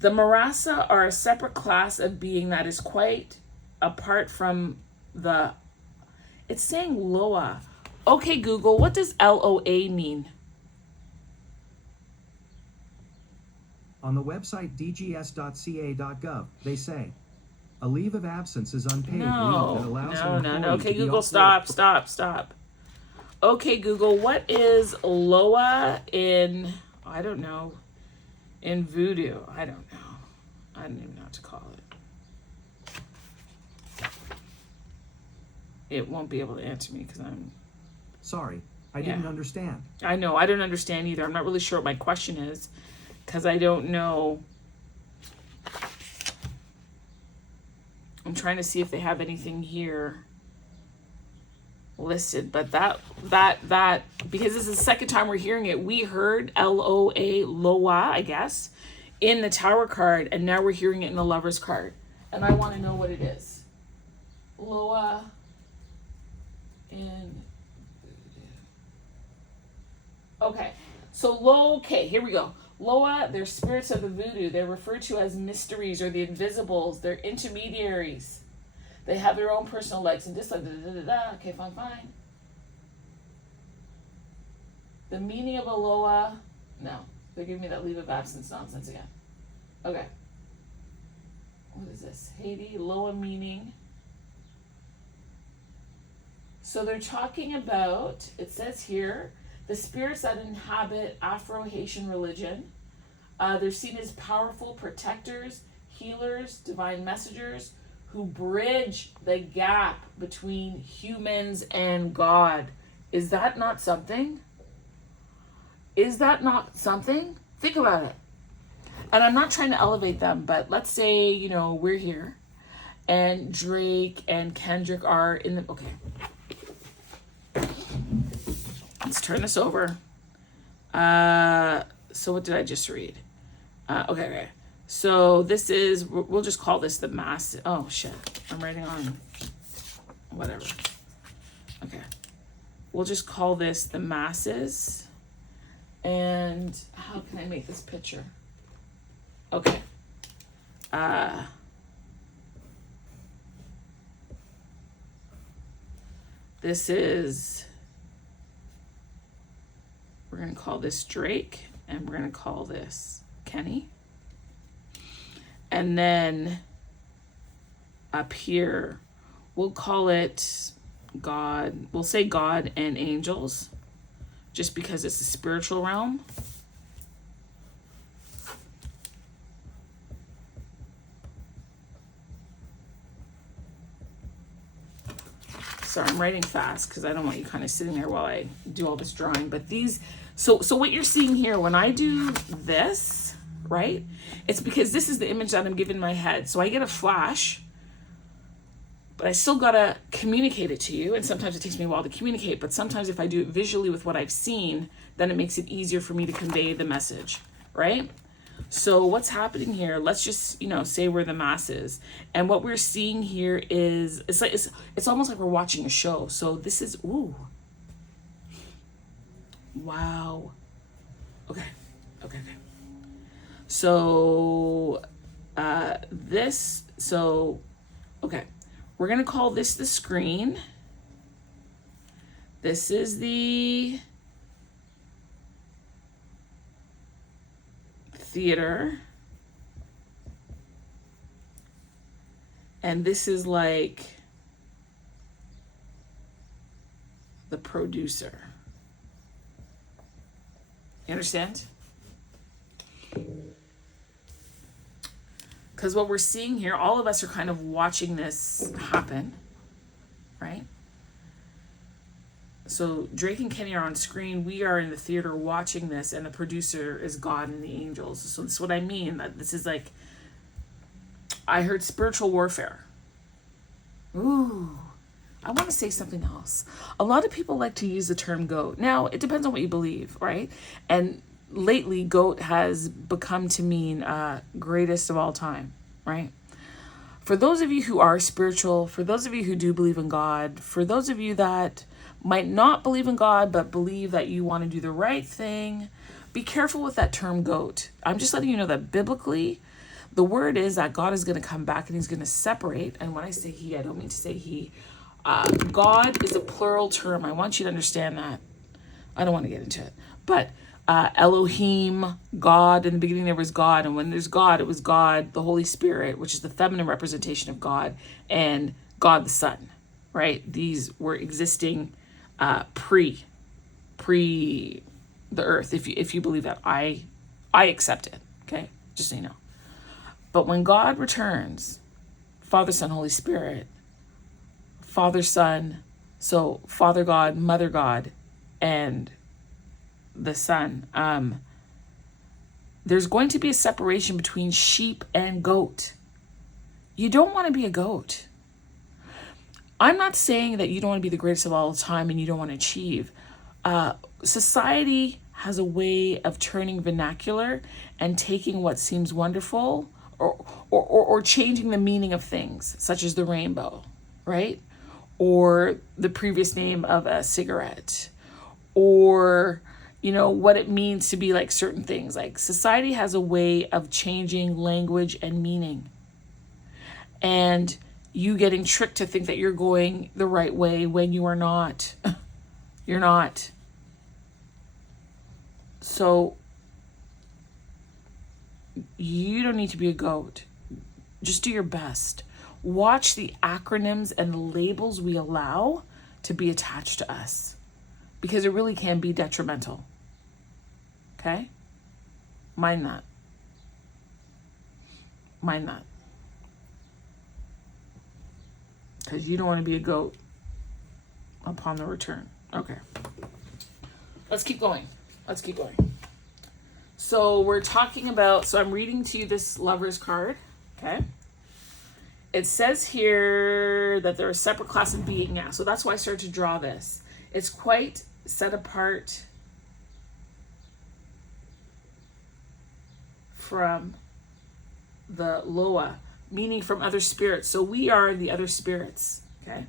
The Marasa are a separate class of being that is quite apart from the... It's saying Loa. Okay, Google, what does L-O-A mean? On the website dgs.ca.gov, they say, a leave of absence is unpaid leave that allows an employee No. Okay, to be Google, off work. stop. Okay, Google, what is Loa in, I don't know, in VooDoo? I don't know. I don't even know what to call it. It won't be able to answer me because I'm... Sorry, I didn't understand. I know, I don't understand either. I'm not really sure what my question is because I don't know. I'm trying to see if they have anything here listed, but that because this is the second time we're hearing it. We heard L-O-A, Loa, I guess, in the Tower card, and now we're hearing it in the Lover's card, and I want to know what it is. Loa in... Okay, so okay, here we go. Loa, they're spirits of the VooDoo. They're referred to as mysteries or the invisibles. They're intermediaries. They have their own personal likes and dislikes. Okay, fine. The meaning of aloha. No, they're giving me that leave of absence nonsense again. Okay. What is this? Haiti, loa meaning. So they're talking about, it says here, the spirits that inhabit Afro-Haitian religion. They're seen as powerful protectors, healers, divine messengers who bridge the gap between humans and God. Is that not something? Is that not something? Think about it. And I'm not trying to elevate them, but let's say, you know, we're here and Drake and Kendrick are in the, okay. Let's turn this over. So what did I just read? Okay. So this is, we'll just call this the mass. Oh shit, I'm writing on whatever. Okay. We'll just call this the masses. And how can I make this picture? Okay. This is, we're going to call this Drake, and we're going to call this Kenny. And then up here, we'll call it God. We'll say God and angels, just because it's the spiritual realm. Sorry, I'm writing fast because I don't want you kind of sitting there while I do all this drawing. But these, so what you're seeing here, when I do this, right, it's because this is the image that I'm given in my head. So I get a flash, but I still gotta communicate it to you. And sometimes it takes me a while to communicate, but sometimes if I do it visually with what I've seen, then it makes it easier for me to convey the message, right? So what's happening here, let's just, you know, say we're the masses. And what we're seeing here is, it's almost like we're watching a show. So this is, ooh. Wow. Okay. So, okay. We're going to call this the screen. This is the theater. And this is like the producer. You understand? Because what we're seeing here, all of us are kind of watching this happen, right? So Drake and Kenny are on screen. We are in the theater watching this, and the producer is God and the angels. So this is what I mean. That this is like, I heard spiritual warfare. Ooh, I want to say something else. A lot of people like to use the term goat. Now, it depends on what you believe, right? And lately, goat has become to mean greatest of all time, right? For those of you who are spiritual, for those of you who do believe in God, for those of you that might not believe in God, but believe that you want to do the right thing, be careful with that term goat. I'm just letting you know that biblically, the word is that God is going to come back and he's going to separate. And when I say he, I don't mean to say he. God is a plural term. I want you to understand that. I don't want to get into it. But Elohim, God, in the beginning there was God. And when there's God, it was God, the Holy Spirit, which is the feminine representation of God, and God the Son, right? These were existing pre the earth, if you believe that. I accept it, okay? Just so you know. But when God returns, Father, Son, Holy Spirit, Father, Son, so Father God, Mother God, and the Son, there's going to be a separation between sheep and goat. You don't want to be a goat. I'm not saying that you don't want to be the greatest of all time and you don't want to achieve. Society has a way of turning vernacular and taking what seems wonderful or changing the meaning of things, such as the rainbow, right? Or the previous name of a cigarette, or, you know, what it means to be like certain things. Like society has a way of changing language and meaning. And you getting tricked to think that you're going the right way when you are not. You're not. So you don't need to be a goat. Just do your best. Watch the acronyms and the labels we allow to be attached to us, because it really can be detrimental. Okay? Mind that. Mind that. Because you don't want to be a goat upon the return. Okay. Let's keep going. Let's keep going. So we're talking about, so I'm reading to you this Lover's card. Okay. It says here that they're a separate class of being now. So that's why I started to draw this. It's quite set apart from the Loa, meaning from other spirits. So we are the other spirits. Okay.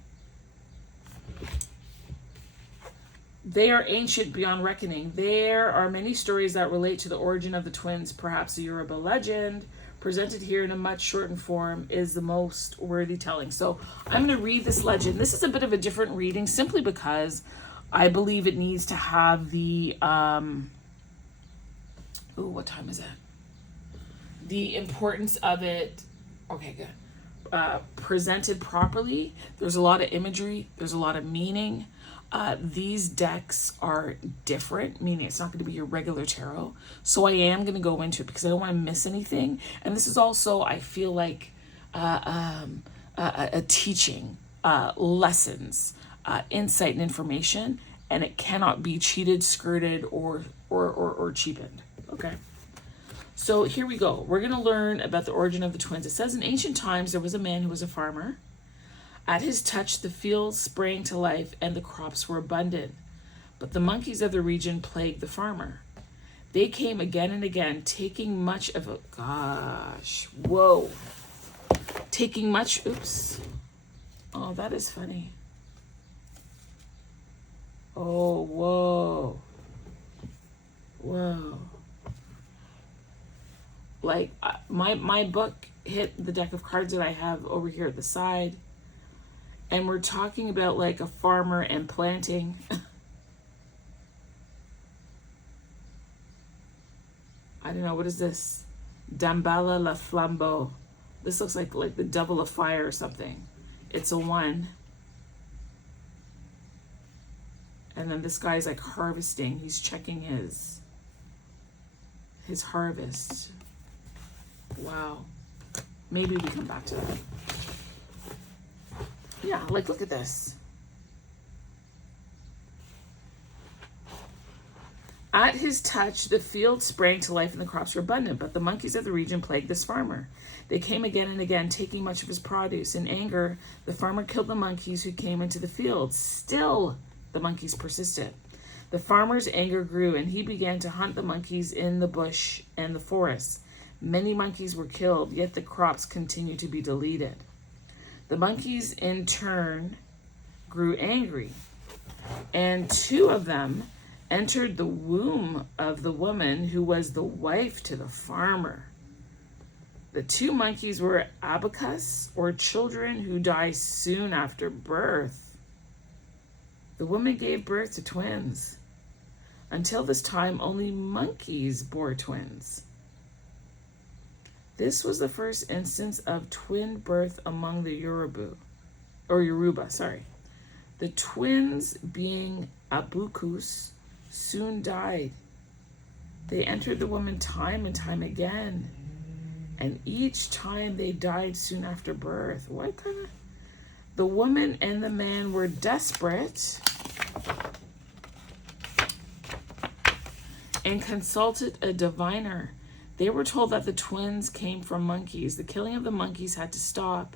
They are ancient beyond reckoning. There are many stories that relate to the origin of the twins. Perhaps a Yoruba legend presented here in a much shortened form is the most worthy telling. So I'm going to read this legend. This is a bit of a different reading simply because I believe it needs to have the, what time is it? The importance of it. Okay, good. Presented properly. There's a lot of imagery. There's a lot of meaning. These decks are different, meaning it's not going to be your regular tarot. So I am going to go into it because I don't want to miss anything. And this is also, I feel like, a teaching, lessons, insight and information, and it cannot be cheated, skirted, or cheapened. Okay. So here we go. We're going to learn about the origin of the twins. It says, in ancient times, there was a man who was a farmer. At his touch, the fields sprang to life and the crops were abundant. But the monkeys of the region plagued the farmer. They came again and again, taking much of a... Gosh, whoa. Taking much... Oops. Oh, that is funny. Oh, whoa. Whoa. Like, my book hit the deck of cards that I have over here at the side. And we're talking about like a farmer and planting. I don't know, what is this? Dambala la flambeau. This looks like the devil of fire or something. It's a 1. And then this guy's like harvesting. He's checking his harvest. Wow. Maybe we come back to that. Yeah, like, look at this. At his touch, the field sprang to life and the crops were abundant, but the monkeys of the region plagued this farmer. They came again and again, taking much of his produce. In anger, the farmer killed the monkeys who came into the field. Still, the monkeys persisted. The farmer's anger grew, and he began to hunt the monkeys in the bush and the forest. Many monkeys were killed, yet the crops continued to be deleted. The monkeys, in turn, grew angry, and 2 of them entered the womb of the woman who was the wife to the farmer. The 2 monkeys were abacus, or children who die soon after birth. The woman gave birth to twins. Until this time, only monkeys bore twins. This was the first instance of twin birth among the Yoruba. The twins, being abukus, soon died. They entered the woman time and time again, and each time they died soon after birth. What kind of... The woman and the man were desperate and consulted a diviner. They were told that the twins came from monkeys. The killing of the monkeys had to stop,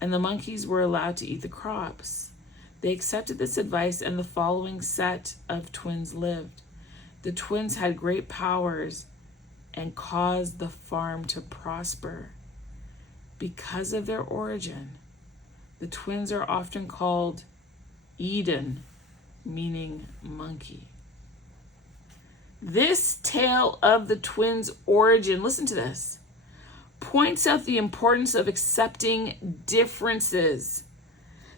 and the monkeys were allowed to eat the crops. They accepted this advice, and the following set of twins lived. The twins had great powers and caused the farm to prosper. Because of their origin, the twins are often called Eden, meaning monkey. This tale of the twins' origin, listen to this, points out the importance of accepting differences.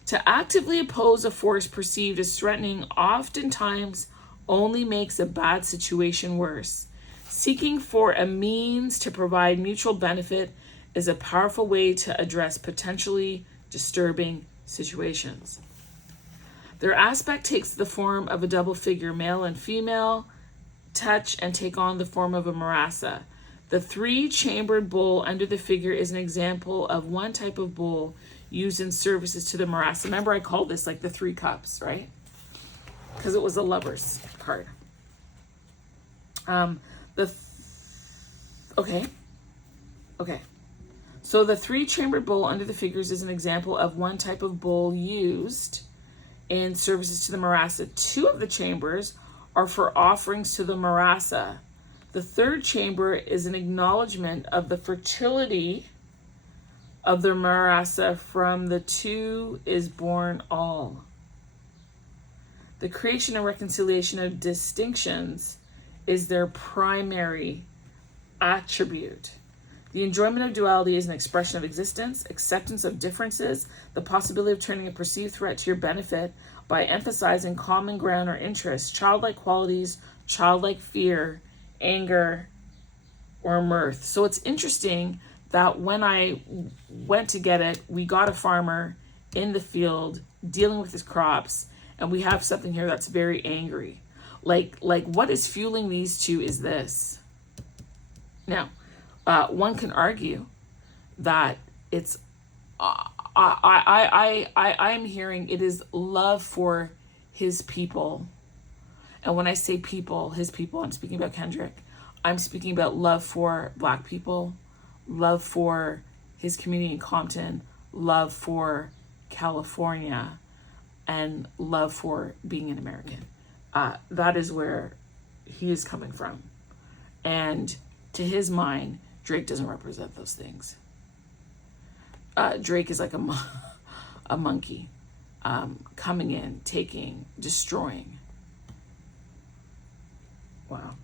To actively oppose a force perceived as threatening oftentimes only makes a bad situation worse. Seeking for a means to provide mutual benefit is a powerful way to address potentially disturbing situations. Their aspect takes the form of a double figure, male and female, touch and take on the form of a marasa. The three-chambered bowl under the figure is an example of one type of bowl used in services to the marasa. Remember, I called this like the 3 cups, right? Because it was a lover's card. Okay. So the 3-chambered bowl under the figures is an example of one type of bowl used in services to the marasa. 2 of the chambers are for offerings to the marasa. The 3rd chamber is an acknowledgement of the fertility of the marasa. From the 2 is born all. The creation and reconciliation of distinctions is their primary attribute. The enjoyment of duality is an expression of existence, acceptance of differences, the possibility of turning a perceived threat to your benefit by emphasizing common ground or interest, childlike qualities, childlike fear, anger, or mirth. So it's interesting that when I went to get it, we got a farmer in the field dealing with his crops, and we have something here that's very angry. Like what is fueling these two is this. Now, one can argue that it's I'm hearing it is love for his people. And when I say people, his people, I'm speaking about Kendrick. I'm speaking about love for Black people, love for his community in Compton, love for California, and love for being an American. That is where he is coming from. And to his mind, Drake doesn't represent those things. Drake is like a monkey, coming in, taking, destroying. Wow.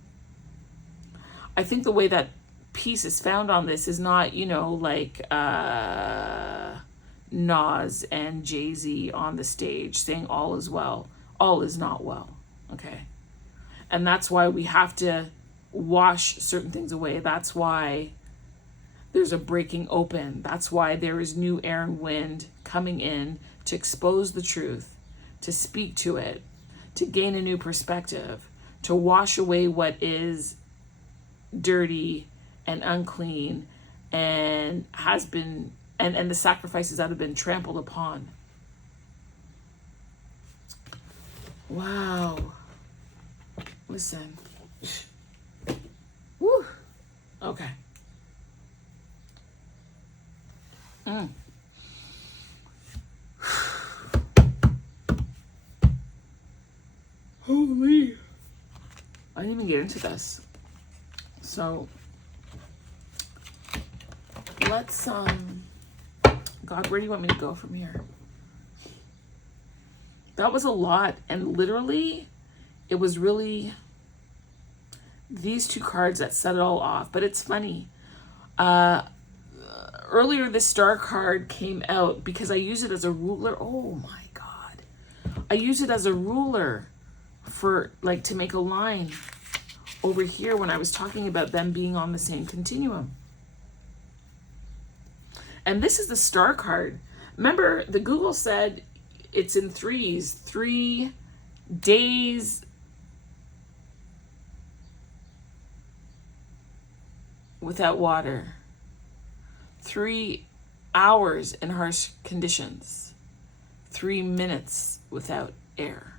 I think the way that peace is found on this is not, like Nas and Jay-Z on the stage saying all is well. All is not well, okay? And that's why we have to wash certain things away. That's why there's a breaking open. That's why there is new air and wind coming in to expose the truth, to speak to it, to gain a new perspective, to wash away what is dirty and unclean and has been, and the sacrifices that have been trampled upon. Wow. Listen. Woo. Okay. Holy. I didn't even get into this. So let's God, where do you want me to go from here? That was a lot, and literally it was really these 2 cards that set it all off. But it's funny. Earlier this star card came out because I use it as a ruler. Oh my God. I use it as a ruler for like to make a line over here when I was talking about them being on the same continuum. And this is the star card. Remember, the Google said it's in 3s, 3 days without water, 3 hours in harsh conditions, 3 minutes without air.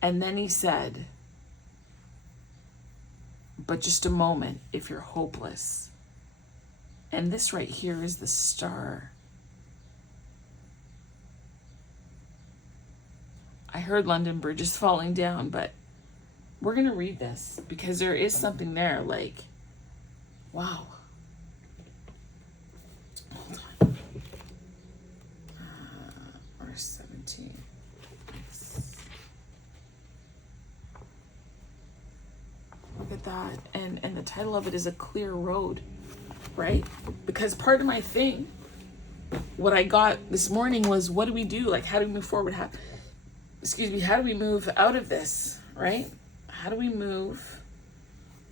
And then he said, but just a moment if you're hopeless. And this right here is the star. I heard London Bridge is falling down, but we're going to read this because there is something there. Like, wow. Hold on. Verse 17. Look at that. And the title of it is A Clear Road, right? Because part of my thing, what I got this morning was, what do we do? Like, how do we move forward? How do we move out of this, right? How do we move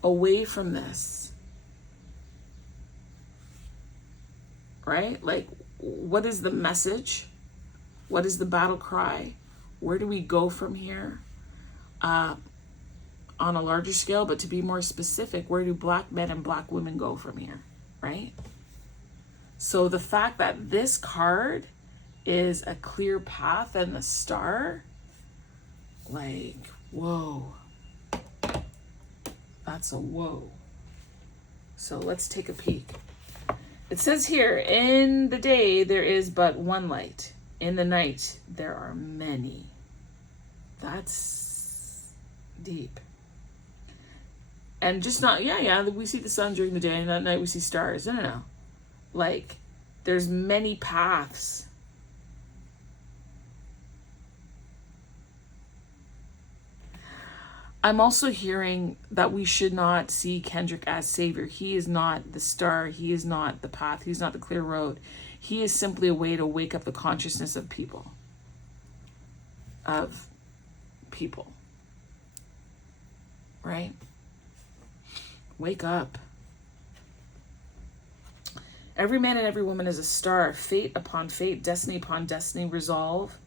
away from this? Right? Like, what is the message? What is the battle cry? Where do we go from here? On a larger scale, but to be more specific, where do Black men and Black women go from here, right? So the fact that this card is a clear path and the star, like, whoa. That's a whoa. So let's take a peek. It says here, in the day there is but one light. In the night there are many. That's deep. And just not, we see the sun during the day and at night we see stars. No. Like, there's many paths. I'm also hearing that we should not see Kendrick as savior. He is not the star. He is not the path. He's not the clear road. He is simply a way to wake up the consciousness of people. Right? Wake up. Every man and every woman is a star. Fate upon fate, destiny upon destiny revolve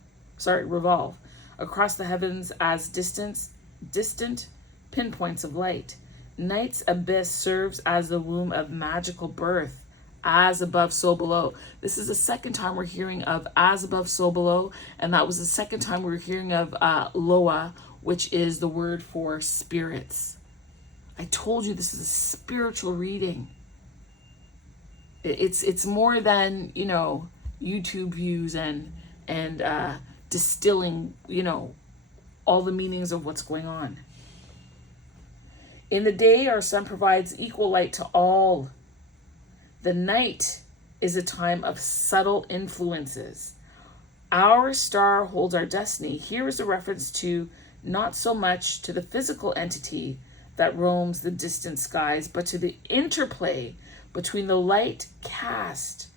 across the heavens as distant pinpoints of light. Night's abyss serves as the womb of magical birth. As above, so below. This is the second time we're hearing of as above, so below. And that was the second time we were hearing of Loa, which is the word for spirits. I told you this is a spiritual reading. It's more than, YouTube views and distilling, all the meanings of what's going on. In the day, our sun provides equal light to all. The night is a time of subtle influences. Our star holds our destiny. Here is a reference to not so much to the physical entity that roams the distant skies, but to the interplay between the light cast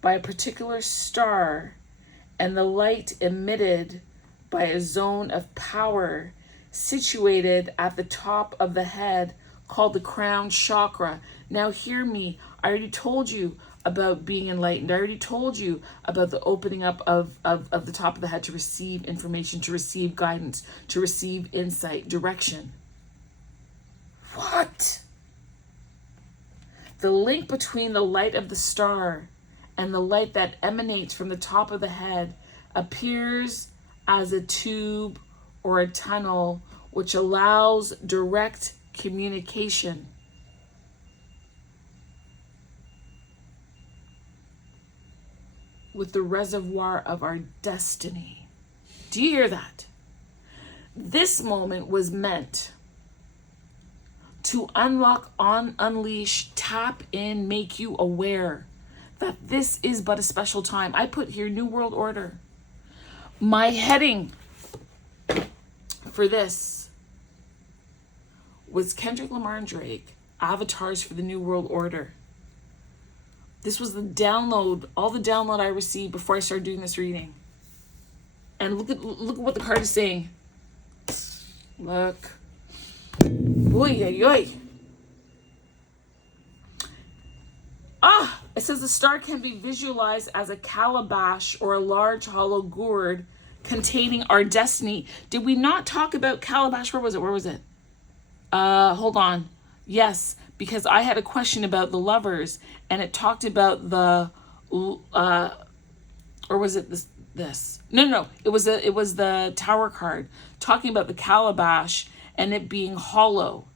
by a particular star and the light emitted by a zone of power situated at the top of the head called the crown chakra. Now hear me. I already told you about being enlightened. I already told you about the opening up of the top of the head to receive information, to receive guidance, to receive insight, direction. What? The link between the light of the star and the light that emanates from the top of the head appears as a tube or a tunnel which allows direct communication. With the reservoir of our destiny. Do you hear that? This moment was meant to unlock, unleash, tap in, make you aware that this is but a special time. I put here New World Order. My heading for this was Kendrick, Lamar, and Drake, Avatars for the New World Order. This was the download, all the download I received before I started doing this reading. And look at what the card is saying. Look. Oy, oy, oy. It says the star can be visualized as a calabash or a large hollow gourd containing our destiny. Did we not talk about calabash? Where was it? Hold on. Yes, because I had a question about the lovers and it talked about the, or was it this? No. It was the Tower card talking about the calabash and it being hollow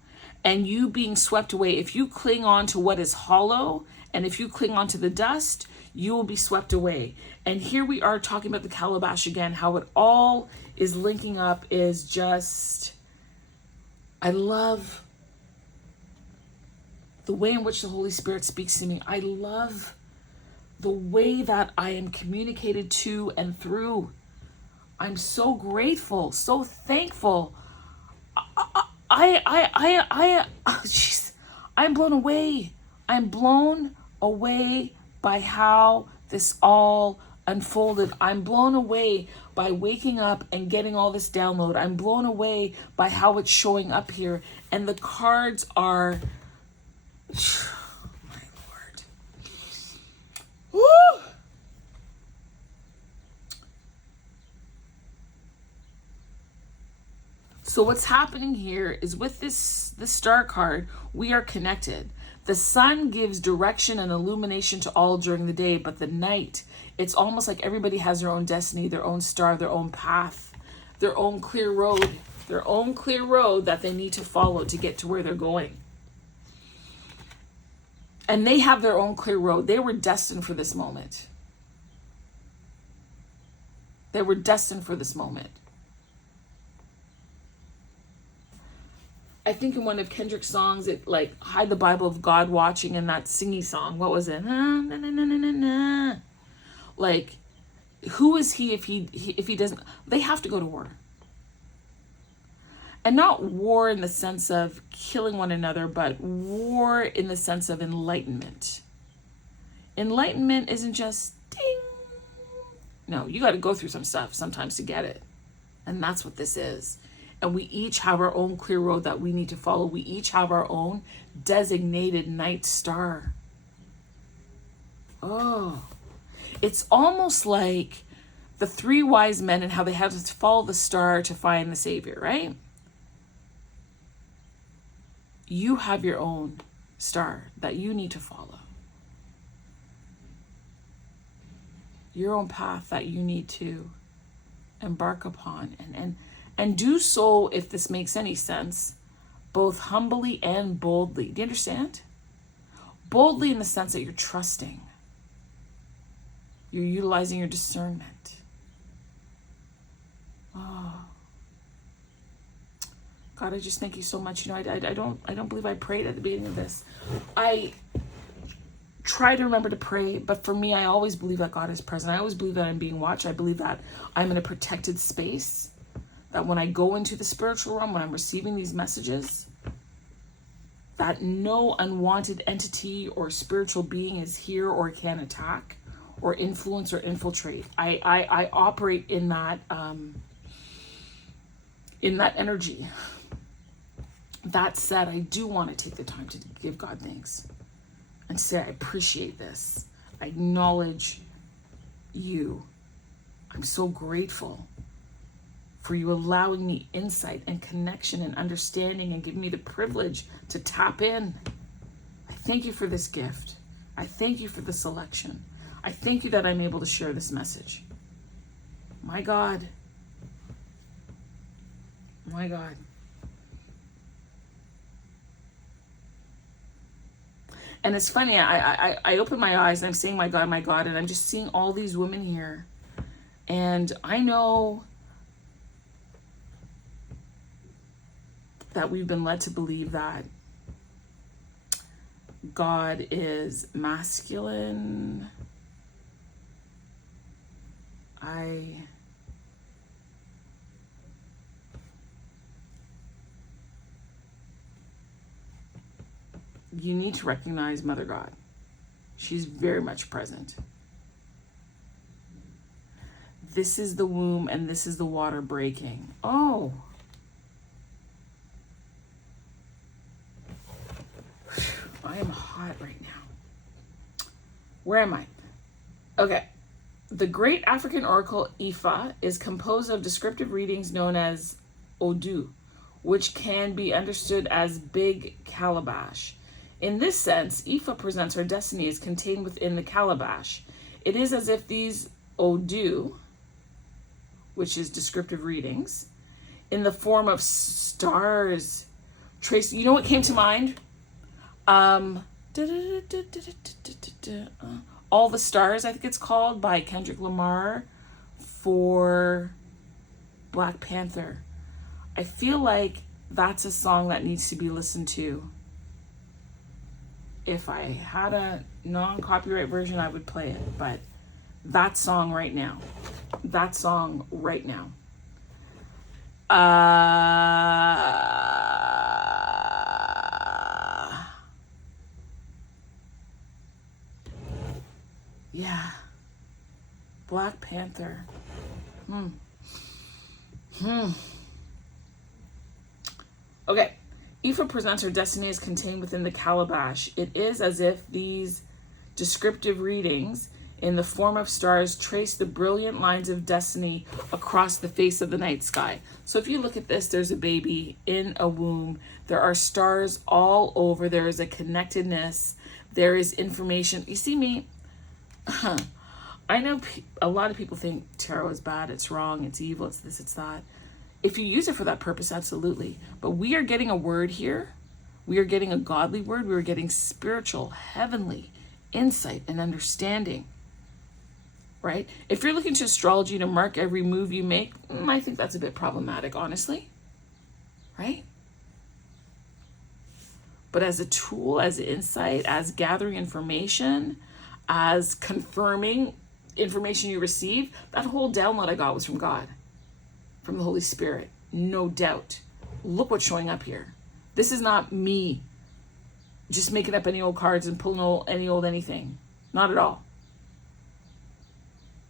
and you being swept away. If you cling on to what is hollow and if you cling on to the dust, you will be swept away. And here we are talking about the calabash again, how it all is linking up is just, I love the way in which the Holy Spirit speaks to me. I love the way that I am communicated to and through. I'm so grateful, so thankful. I'm blown away. I'm blown away by how this all unfolded. I'm blown away by waking up and getting all this download. I'm blown away by how it's showing up here. And the cards are, my Lord. Woo! So what's happening here is with this star card, we are connected. The sun gives direction and illumination to all during the day, but the night, it's almost like everybody has their own destiny, their own star, their own path, their own clear road that they need to follow to get to where they're going. And they have their own clear road. They were destined for this moment. They were destined for this moment. I think in one of Kendrick's songs, it like Hide the Bible of God Watching, and that singy song. What was it? Na, na, na, na, na, na. Like, who is he if he doesn't? They have to go to war, and not war in the sense of killing one another, but war in the sense of enlightenment. Enlightenment isn't just ding. No, you got to go through some stuff sometimes to get it, and that's what this is. And we each have our own clear road that we need to follow. We each have our own designated night star. Oh, it's almost like the three wise men and how they have to follow the star to find the Savior, right? You have your own star that you need to follow. Your own path that you need to embark upon and do so, if this makes any sense, both humbly and boldly. Do you understand? Boldly in the sense that you're trusting. You're utilizing your discernment. Oh. God, I just thank you so much. You know, I don't believe I prayed at the beginning of this. I try to remember to pray, but for me, I always believe that God is present. I always believe that I'm being watched. I believe that I'm in a protected space. That when I go into the spiritual realm, when I'm receiving these messages, that no unwanted entity or spiritual being is here or can attack or influence or infiltrate. I operate in that energy. That said, I do want to take the time to give God thanks and say I appreciate this. I acknowledge you. I'm so grateful for you allowing me insight and connection and understanding and giving me the privilege to tap in. I thank you for this gift. I thank you for the selection. I thank you that I'm able to share this message. My God. My God. And it's funny, I open my eyes and I'm saying, my God, and I'm just seeing all these women here. And I know that we've been led to believe that God is masculine. You need to recognize Mother God. She's very much present. This is the womb and this is the water breaking. Oh. I am hot right now. Where am I? Okay. The great African oracle Ifa is composed of descriptive readings known as Odu, which can be understood as big calabash. In this sense, Ifa presents her destiny as contained within the calabash. It is as if these Odu, which is descriptive readings, in the form of stars, trace. You know what came to mind? All the Stars, I think it's called, by Kendrick Lamar for Black Panther. I feel like that's a song that needs to be listened to. If I had a non-copyright version, I would play it, but that song right now. Yeah. Black Panther. Okay. Aoife presents her destiny as contained within the calabash. It is as if these descriptive readings in the form of stars trace the brilliant lines of destiny across the face of the night sky. So if you look at this, there's a baby in a womb. There are stars all over. There is a connectedness. There is information. You see me? I know a lot of people think tarot is bad, it's wrong, it's evil, it's this, it's that. If you use it for that purpose, absolutely. But we are getting a word here. We are getting a godly word. We are getting spiritual, heavenly insight and understanding. Right? If you're looking to astrology to mark every move you make, I think that's a bit problematic, honestly. Right? But as a tool, as insight, as gathering information, as confirming information you receive, that whole download I got was from God, from the Holy Spirit, no doubt. Look what's showing up here. This is not me just making up any old cards and pulling any old anything. Not at all.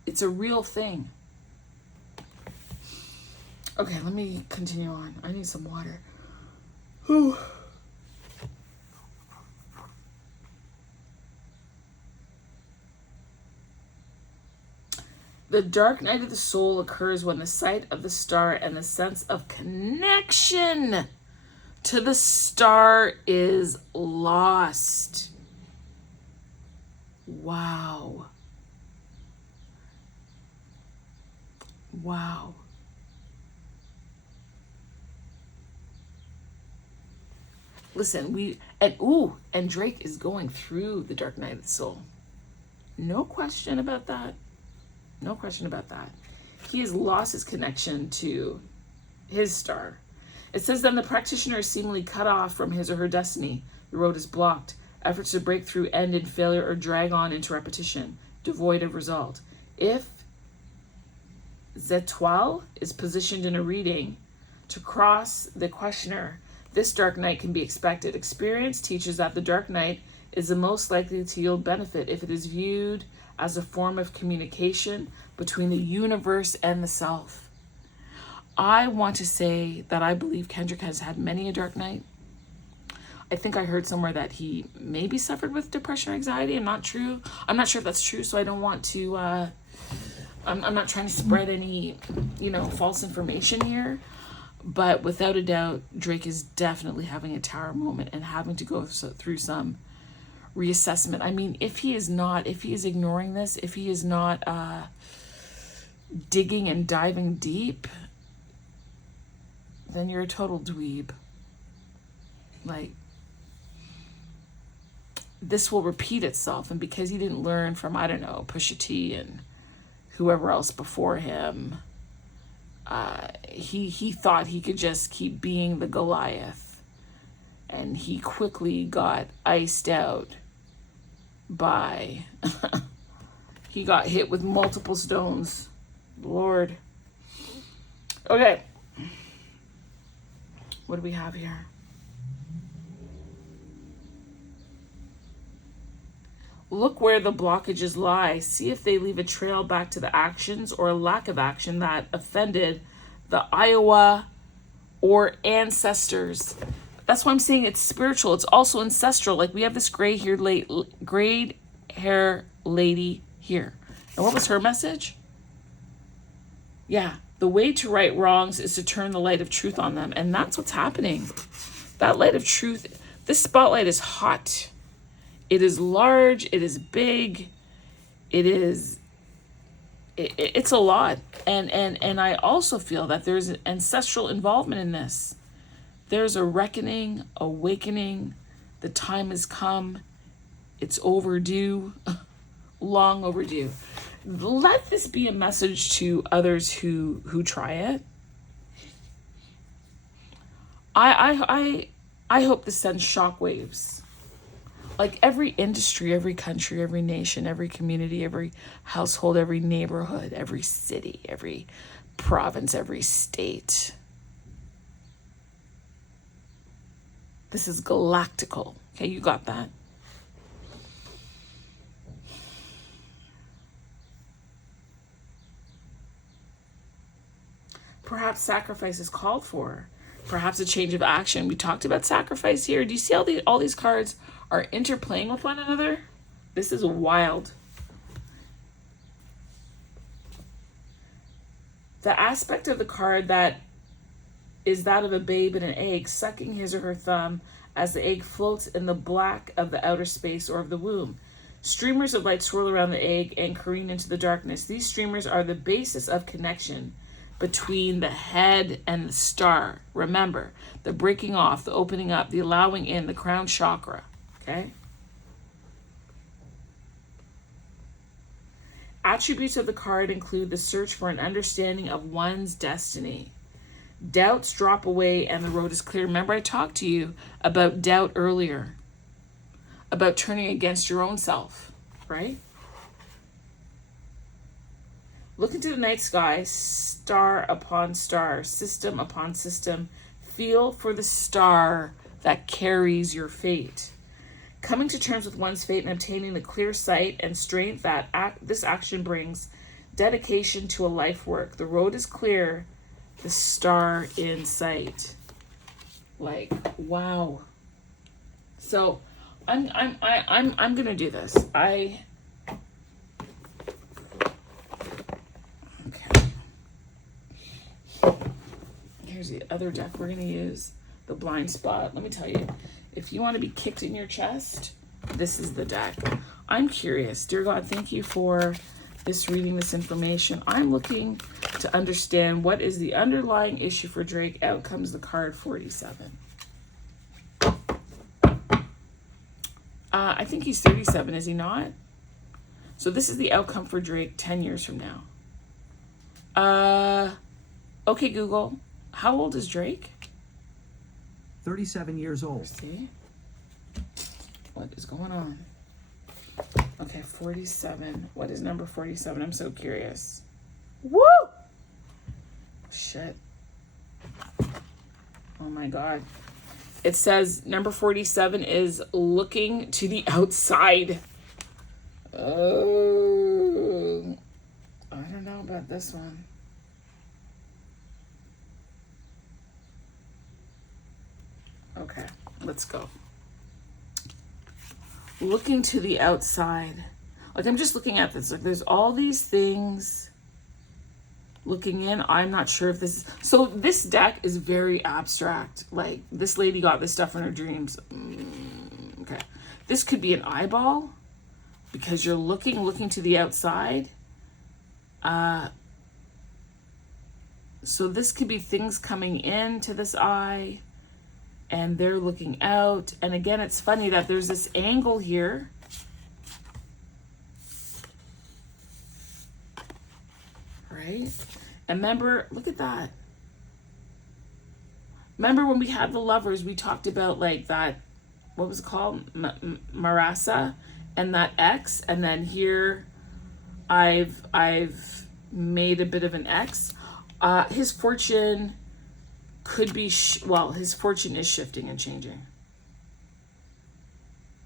It's a real thing. Okay, let me continue on. I need some water. Whew. The dark night of the soul occurs when the sight of the star and the sense of connection to the star is lost. Wow. Wow. Listen, and Drake is going through the dark night of the soul. No question about that. No question about that. He has lost his connection to his star. It says then the practitioner is seemingly cut off from his or her destiny. The road is blocked. Efforts to break through end in failure or drag on into repetition, devoid of result. If Zetoile is positioned in a reading to cross the questioner, this dark night can be expected. Experience teaches that the dark night is the most likely to yield benefit if it is viewed as a form of communication between the universe and the self. I want to say that I believe Kendrick has had many a dark night. I think I heard somewhere that he maybe suffered with depression or anxiety. I'm not sure if that's true, so I don't want to, I'm not trying to spread any, false information here. But without a doubt, Drake is definitely having a tower moment and having to go through some reassessment. I mean, if he is ignoring this, if he is not digging and diving deep, then you're a total dweeb. Like, this will repeat itself, and because he didn't learn from, I don't know, Pusha T and whoever else before him, he thought he could just keep being the Goliath, and he quickly got iced out by he got hit with multiple stones. Lord. Okay, what do we have here? Look where the blockages lie. See if they leave a trail back to the actions or a lack of action that offended the Iowa or ancestors. That's why I'm saying it's spiritual. It's also ancestral. Like, we have this gray hair lady here. And what was her message? Yeah, the way to right wrongs is to turn the light of truth on them. And that's what's happening. That light of truth, this spotlight is hot. It is large, it is big, it's a lot. And I also feel that there's an ancestral involvement in this. There's a reckoning, awakening, the time has come, it's overdue, long overdue. Let this be a message to others who try it. I hope this sends shockwaves. Like, every industry, every country, every nation, every community, every household, every neighborhood, every city, every province, every state. This is galactical. Okay, you got that? Perhaps sacrifice is called for. Perhaps a change of action. We talked about sacrifice here. Do you see all these cards are interplaying with one another? This is wild. The aspect of the card that is that of a babe in an egg, sucking his or her thumb as the egg floats in the black of the outer space or of the womb. Streamers of light swirl around the egg and careen into the darkness. These streamers are the basis of connection between the head and the star. Remember, the breaking off, the opening up, the allowing in, the crown chakra. Okay? Attributes of the card include the search for an understanding of one's destiny. Doubts drop away and the road is clear. Remember, I talked to you about doubt earlier, about turning against your own self, right? Look into the night sky, star upon star, system upon system. Feel for the star that carries your fate. Coming to terms with one's fate and obtaining the clear sight and strength that this action brings, dedication to a life work. The road is clear, the star in sight. Like, wow. So I'm gonna do this. Okay. Here's the other deck we're gonna use, the blind spot. Let me tell you, if you want to be kicked in your chest, this is the deck. I'm curious. Dear God, thank you for this reading, this information. I'm looking to understand what is the underlying issue for Drake. Out comes the card 47. I think he's 37, is he not? So this is the outcome for Drake 10 years from now. Okay, Google, how old is Drake? 37 years old. See? What is going on? Okay, 47. What is number 47? I'm so curious. Woo! Shit. Oh my God. It says number 47 is looking to the outside. Oh, I don't know about this one. Okay, let's go. Looking to the outside. Like, I'm just looking at this. Like, there's all these things looking in. I'm not sure if this is... So this deck is very abstract. Like, this lady got this stuff in her dreams. Okay. This could be an eyeball because you're looking to the outside. So this could be things coming into this eye and they're looking out. And again, it's funny that there's this angle here. Right? And remember, look at that. Remember when we had the lovers, we talked about like that, what was it called? Marasa and that X. And then here I've made a bit of an X. His fortune could be, his fortune is shifting and changing.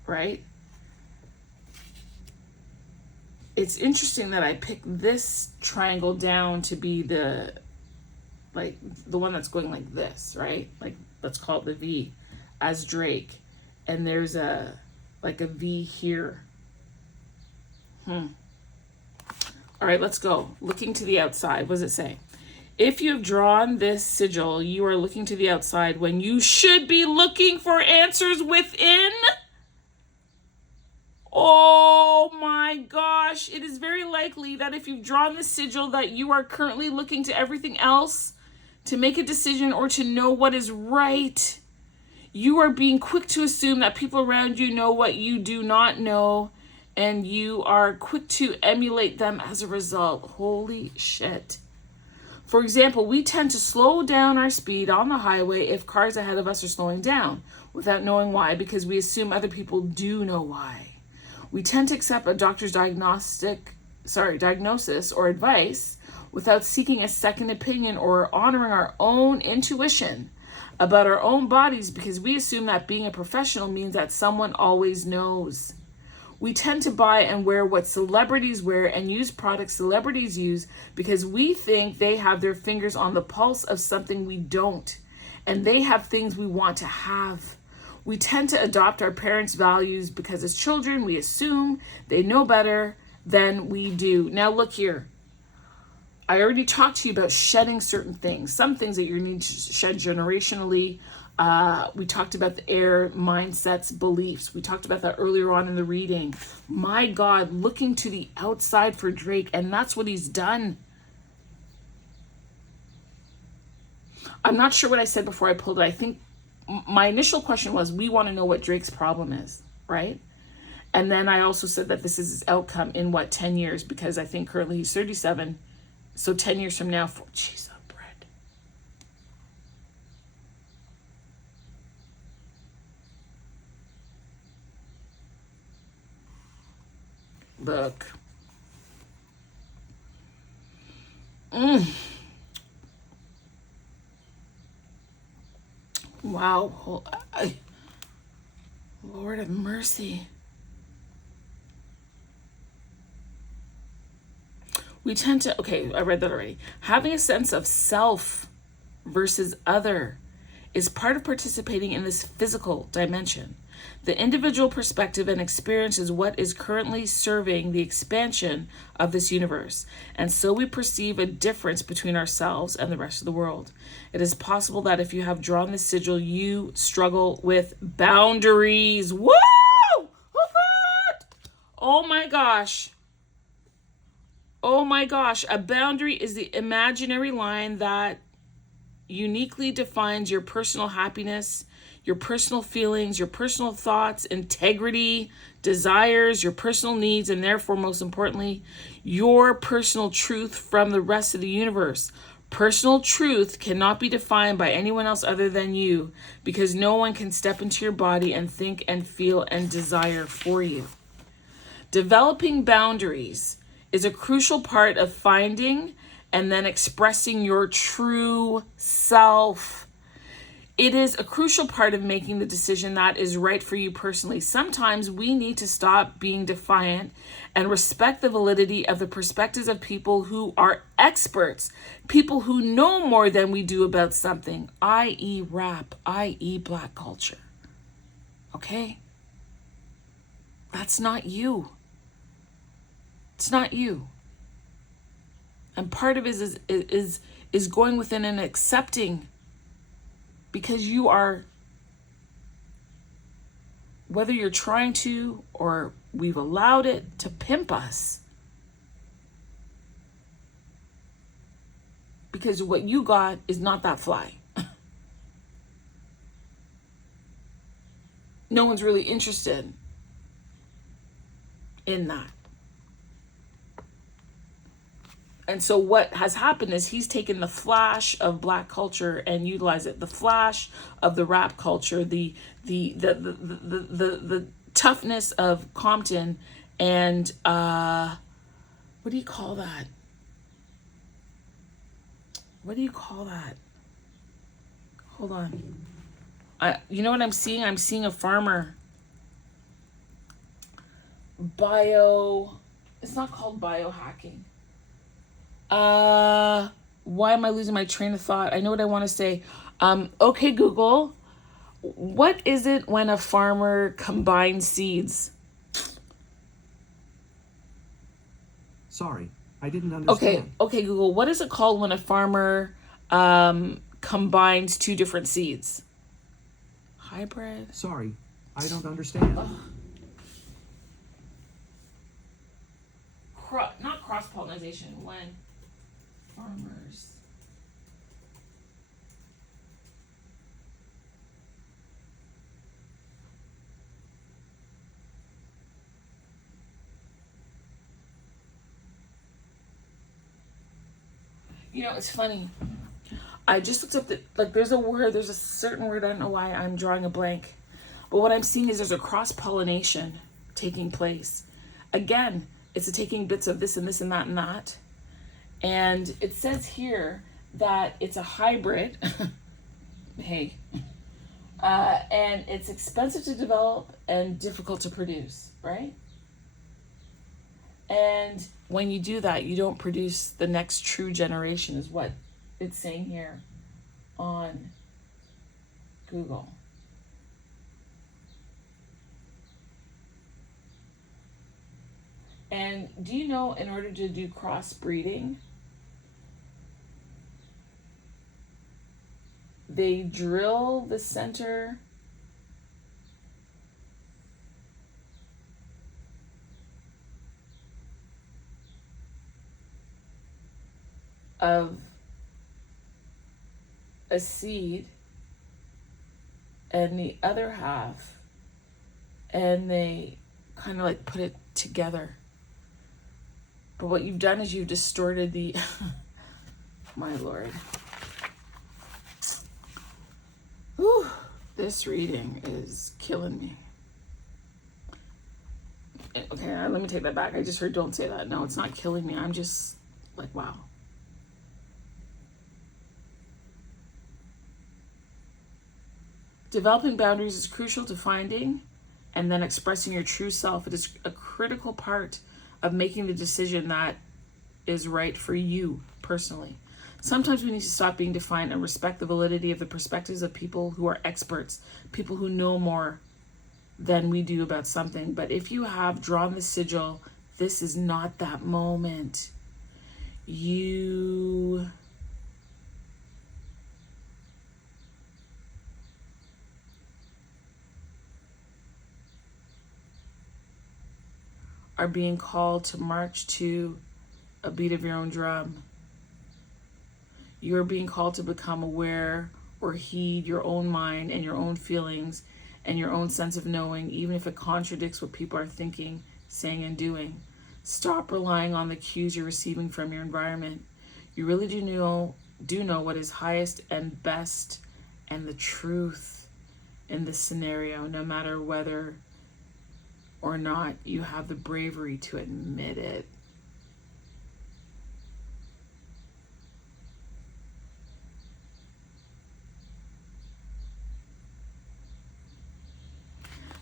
Right? It's interesting that I picked this triangle down to be the one that's going like this, right? Like, let's call it the V as Drake. And there's a V here. All right, let's go. Looking to the outside. What does it say? If you have drawn this sigil, you are looking to the outside when you should be looking for answers within. Oh my gosh. It is very likely that if you've drawn this sigil that you are currently looking to everything else to make a decision or to know what is right. You are being quick to assume that people around you know what you do not know, and you are quick to emulate them as a result. Holy shit. For example, we tend to slow down our speed on the highway if cars ahead of us are slowing down without knowing why, because we assume other people do know why. We tend to accept a doctor's diagnosis or advice without seeking a second opinion or honoring our own intuition about our own bodies because we assume that being a professional means that someone always knows. We tend to buy and wear what celebrities wear and use products celebrities use because we think they have their fingers on the pulse of something we don't. And they have things we want to have. We tend to adopt our parents' values because as children, we assume they know better than we do. Now look here. I already talked to you about shedding certain things. Some things that you need to shed generationally. We talked about the air, mindsets, beliefs. We talked about that earlier on in the reading. My God, looking to the outside for Drake, and that's what he's done. I'm not sure what I said before I pulled it. I think my initial question was, we want to know what Drake's problem is, right? And then I also said that this is his outcome in 10 years, because I think currently he's 37. So 10 years from now, jeez, oh, bread. Look. Wow. Lord of mercy. We tend to, okay, I read that already. Having a sense of self versus other is part of participating in this physical dimension. The individual perspective and experience is what is currently serving the expansion of this universe. And so we perceive a difference between ourselves and the rest of the world. It is possible that if you have drawn this sigil, you struggle with boundaries. Woo! Oh my gosh. Oh my gosh. A boundary is the imaginary line that uniquely defines your personal happiness, your personal feelings, your personal thoughts, integrity, desires, your personal needs, and therefore, most importantly, your personal truth from the rest of the universe. Personal truth cannot be defined by anyone else other than you, because no one can step into your body and think and feel and desire for you. Developing boundaries is a crucial part of finding and then expressing your true self. It is a crucial part of making the decision that is right for you personally. Sometimes we need to stop being defiant and respect the validity of the perspectives of people who are experts, people who know more than we do about something, i.e. rap, i.e. Black culture. Okay? That's not you. It's not you. And part of it is going within and accepting, because you are, whether you're trying to or we've allowed it to pimp us, because what you got is not that fly. No one's really interested in that. And so what has happened is he's taken the flash of Black culture and utilized it, the flash of the rap culture, the toughness of Compton, and what do you call that? What do you call that? Hold on. You know what I'm seeing? I'm seeing a farmer. It's not called biohacking. Why am I losing my train of thought? I know what I want to say. Okay, Google, what is it when a farmer combines seeds? Sorry, I didn't understand. Okay, Google, what is it called when a farmer combines two different seeds? Hybrid? Sorry, I don't understand. Not cross-pollination, when farmers it's funny. I just looked up there's a certain word, I don't know why I'm drawing a blank. But what I'm seeing is there's a cross-pollination taking place. Again, it's taking bits of this and this and that and that. And it says here that it's a hybrid. Hey. And it's expensive to develop and difficult to produce, right? And when you do that, you don't produce the next true generation, is what it's saying here on Google. And do you know, in order to do crossbreeding, they drill the center of a seed and the other half, and they kind of like put it together. But what you've done is you've distorted the my lord. Whew, this reading is killing me. Okay, let me take that back. I just heard don't say that. No, it's not killing me. I'm just like, wow. Developing boundaries is crucial to finding and then expressing your true self. It is a critical part of making the decision that is right for you personally. Sometimes we need to stop being defined and respect the validity of the perspectives of people who are experts, people who know more than we do about something. But if you have drawn the sigil, this is not that moment. You are being called to march to a beat of your own drum. You're being called to become aware or heed your own mind and your own feelings and your own sense of knowing, even if it contradicts what people are thinking, saying, and doing. Stop relying on the cues you're receiving from your environment. You really do know what is highest and best and the truth in this scenario, no matter whether or not you have the bravery to admit it.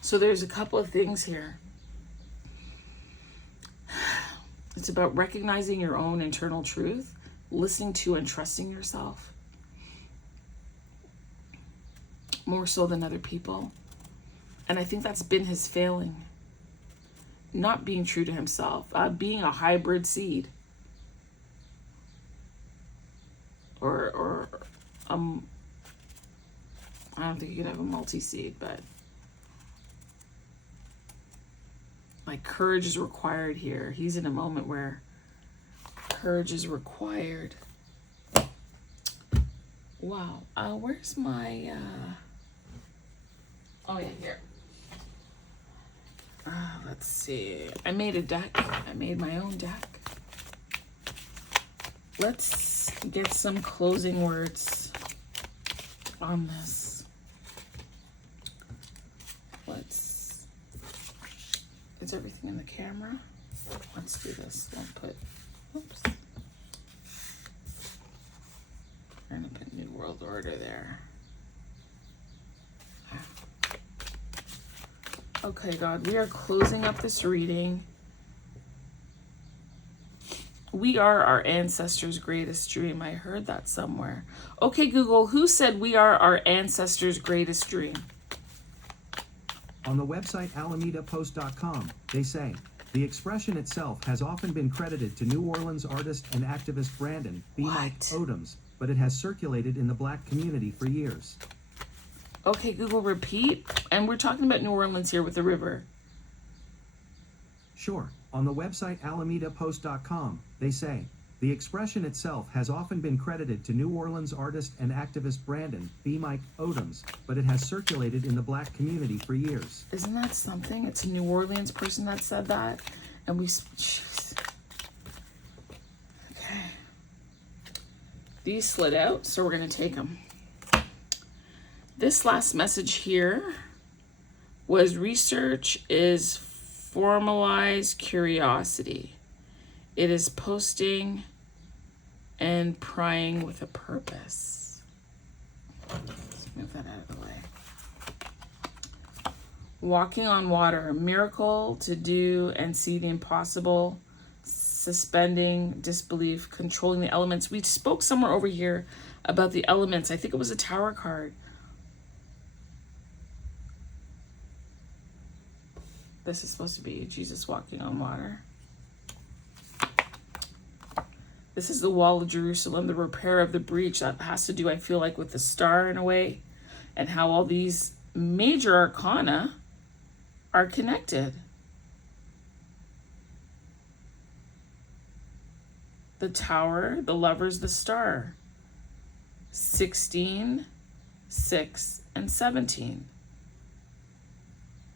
So there's a couple of things here. It's about recognizing your own internal truth, listening to and trusting yourself more so than other people. And I think that's been his failing. Not being true to himself, being a hybrid seed. Or I don't think you could have a multi-seed, but like courage is required here. He's in a moment where courage is required. Wow. Where's my oh yeah, here. Let's see. I made a deck. I made my own deck. Let's get some closing words on this. Is everything in the camera? Let's do this. Don't put, oops. We're gonna put New World Order there. Okay, God, we are closing up this reading. We are our ancestors' greatest dream. I heard that somewhere. Okay, Google, who said we are our ancestors' greatest dream? On the website alamedapost.com, they say, the expression itself has often been credited to New Orleans artist and activist Brandon B. Mike Odoms, but it has circulated in the Black community for years. Okay, Google, repeat. And we're talking about New Orleans here with the river. Sure. On the website alamedapost.com, they say, the expression itself has often been credited to New Orleans artist and activist Brandon B. Mike Odoms, but it has circulated in the Black community for years. Isn't that something? It's a New Orleans person that said that. And we... Jeez. Okay. These slid out, so we're going to take them. This last message here was research is formalized curiosity. It is posting and prying with a purpose. Let's move that out of the way. Walking on water, a miracle to do and see the impossible suspending disbelief, controlling the elements. We spoke somewhere over here about the elements. I think it was a Tower card. This is supposed to be Jesus walking on water. This is the wall of Jerusalem, the repair of the breach. That has to do, I feel like, with the star in a way, and how all these major arcana are connected. The Tower, the Lovers, the Star. 16, 6, and 17.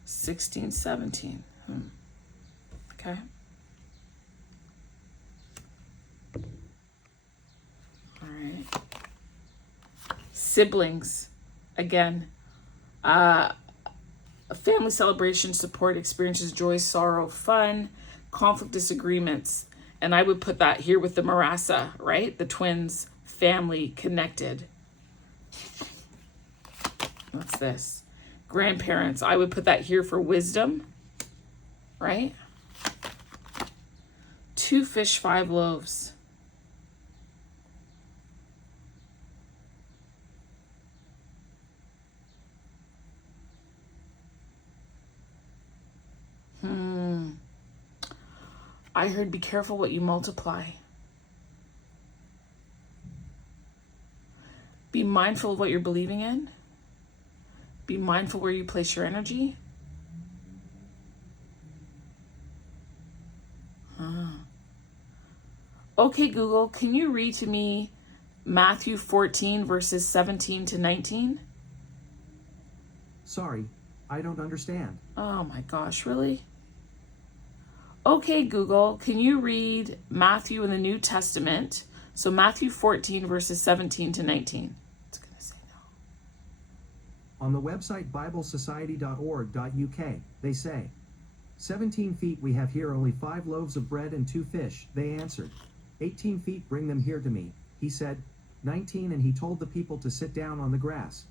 16, 17. Okay. All right. Siblings. Again. A family celebration, support, experiences, joy, sorrow, fun, conflict, disagreements. And I would put that here with the Marassa, right? The twins, family, connected. What's this? Grandparents. I would put that here for wisdom, right? 2 fish, 5 loaves. I heard be careful what you multiply. Be mindful of what you're believing in. Be mindful where you place your energy. Okay, Google, can you read to me Matthew 14 verses 17 to 19? Sorry, I don't understand. Oh my gosh, really? Okay, Google, can you read Matthew in the New Testament? So Matthew 14 verses 17 to 19. It's going to say no. On the website biblesociety.org.uk, they say, 17 feet we have here, only 5 loaves of bread and 2 fish, they answered. 18 feet, bring them here to me, he said. 19, and he told the people to sit down on the grass.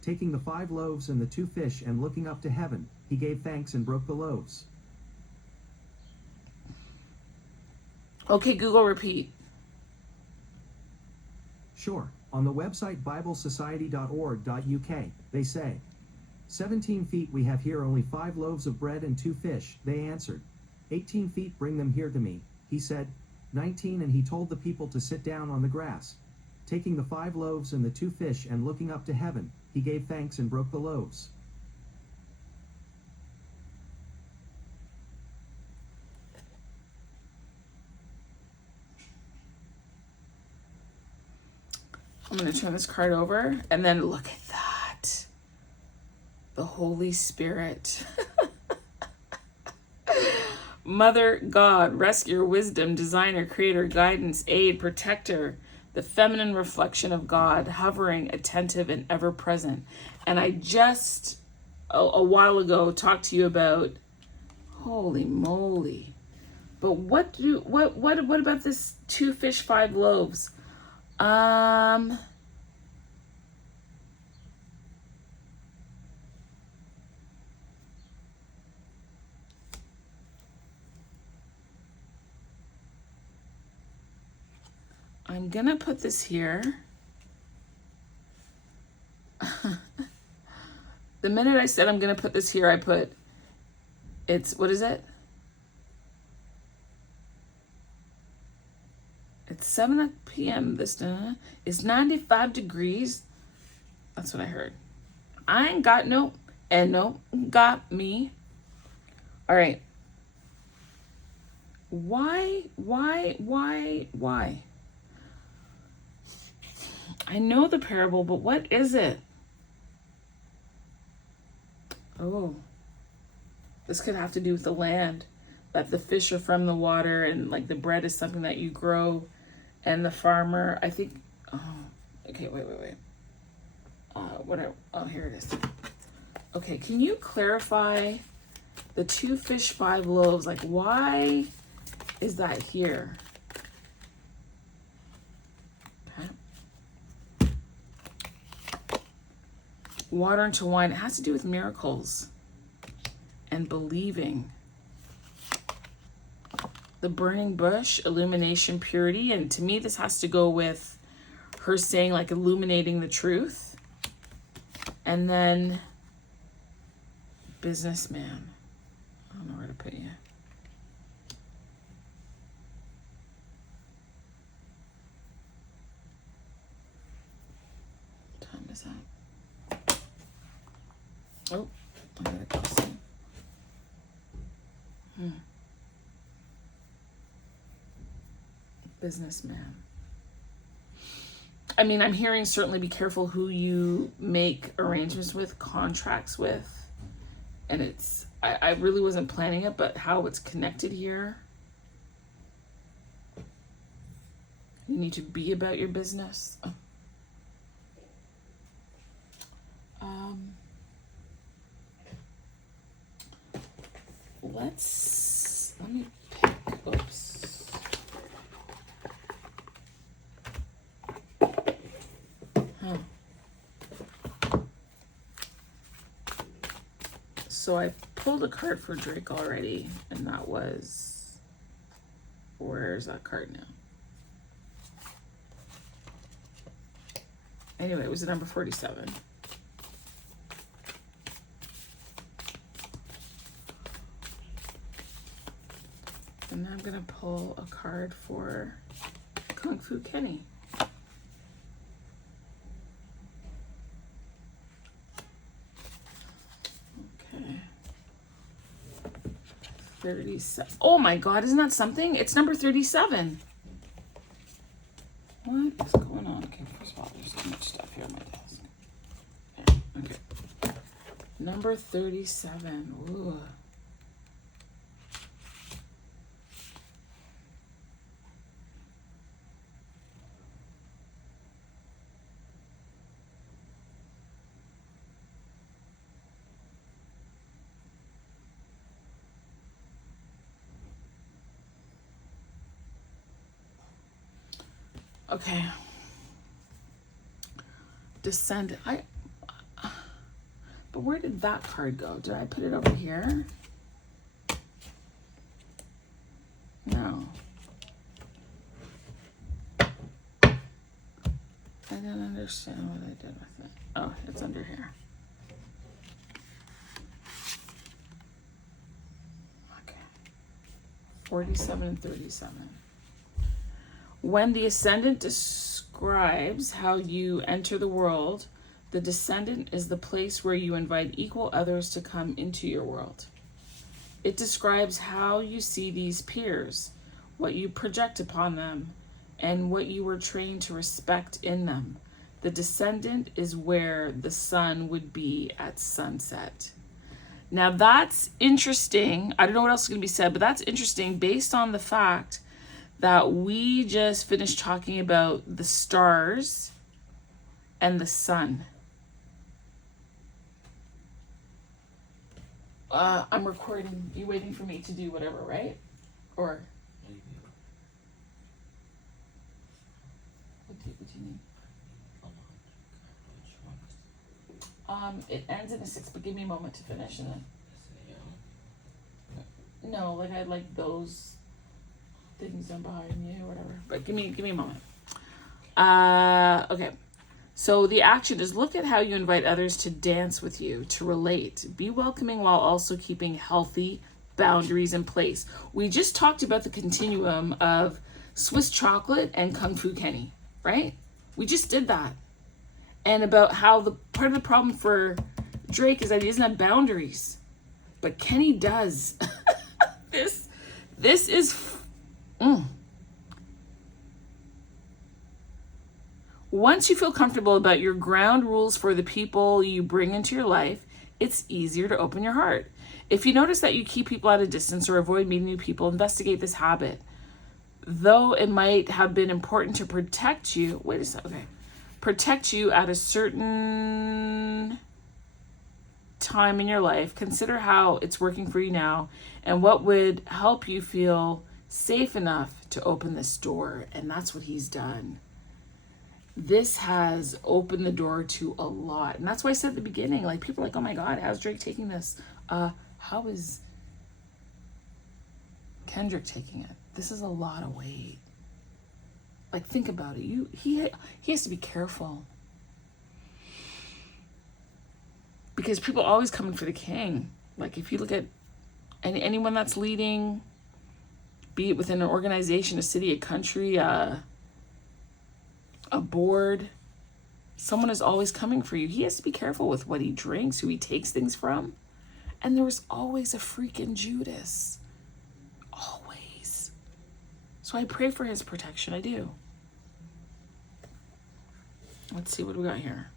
Taking the 5 loaves and the 2 fish and looking up to heaven, he gave thanks and broke the loaves. Okay, Google, repeat. Sure. On the website biblesociety.org.uk, they say, 17 feet we have here, only 5 loaves of bread and 2 fish, they answered. 18 feet, bring them here to me, he said. 19, and he told the people to sit down on the grass. Taking the 5 loaves and the 2 fish and looking up to heaven, he gave thanks and broke the loaves. I'm going to turn this card over, and then look at that. The Holy Spirit. Mother God, rescuer, wisdom, designer, creator, guidance, aid, protector, the feminine reflection of God, hovering, attentive, and ever present. And I just a while ago talked to you about, holy moly. But what about this 2 fish, 5 loaves? I'm gonna put this here. The minute I said I'm gonna put this here, I put, it's, what is it? It's 7 p.m. This it's 95 degrees. That's what I heard. I ain't got no, and no, got me. All right. Why? I know the parable, but what is it? Oh, this could have to do with the land, that the fish are from the water, and like the bread is something that you grow, and the farmer, I think, oh, okay, wait. Oh, here it is. Okay, can you clarify the 2 fish, 5 loaves? Like, why is that here? Okay. Water into wine. It has to do with miracles and believing. the burning bush, illumination, purity. And to me, this has to go with her saying like illuminating the truth. And then businessman. I don't know where to put you. What time is that? Oh, I gotta go see. Businessman. I mean, I'm hearing certainly be careful who you make arrangements with, contracts with. And it's, I really wasn't planning it, but how it's connected here. You need to be about your business. Let me pick, oops. So I pulled a card for Drake already, and that was, where's that card now? Anyway, it was the number 47. And I'm gonna pull a card for Kung Fu Kenny. Okay. 37. Oh my God, isn't that something? It's number 37. What is going on? Okay, first of all, there's so much stuff here on my desk. Yeah, okay. Number 37. Ooh. Okay. Descend. But where did that card go? Did I put it over here? No. I don't understand what I did with it. Oh, it's under here. Okay. 47 and 37. When the ascendant describes how you enter the world, the descendant is the place where you invite equal others to come into your world. It describes how you see these peers, what you project upon them, and what you were trained to respect in them. The descendant is where the sun would be at sunset. Now that's interesting. I don't know what else is going to be said, but that's interesting based on the fact that we just finished talking about the stars and the sun. I'm recording. You waiting for me to do whatever, right? Or what do you need? It ends in a 6, but give me a moment to finish and then. No, like I like those things done behind you or whatever. But give me a moment. Okay. So the action is look at how you invite others to dance with you, to relate. Be welcoming while also keeping healthy boundaries in place. We just talked about the continuum of Swiss chocolate and Kung Fu Kenny, right? We just did that. And about how the part of the problem for Drake is that he doesn't have boundaries. But Kenny does. This is Once you feel comfortable about your ground rules for the people you bring into your life, it's easier to open your heart. If you notice that you keep people at a distance or avoid meeting new people, investigate this habit. Though it might have been important to protect you, protect you at a certain time in your life, consider how it's working for you now and what would help you feel safe enough to open this door. And that's what he's done. This has opened the door to a lot. And that's why I said at the beginning, like people are like, oh my God, how's Drake taking this? How is Kendrick taking it? this is a lot of weight. Like, think about it. He has to be careful. Because people are always coming for the king. Like, if you look at anyone that's leading, be it within an organization, a city, a country, a board, someone is always coming for you. He has to be careful with what he drinks, who he takes things from. And there was always a freaking Judas. Always. So I pray for his protection. I do. Let's see what we got here.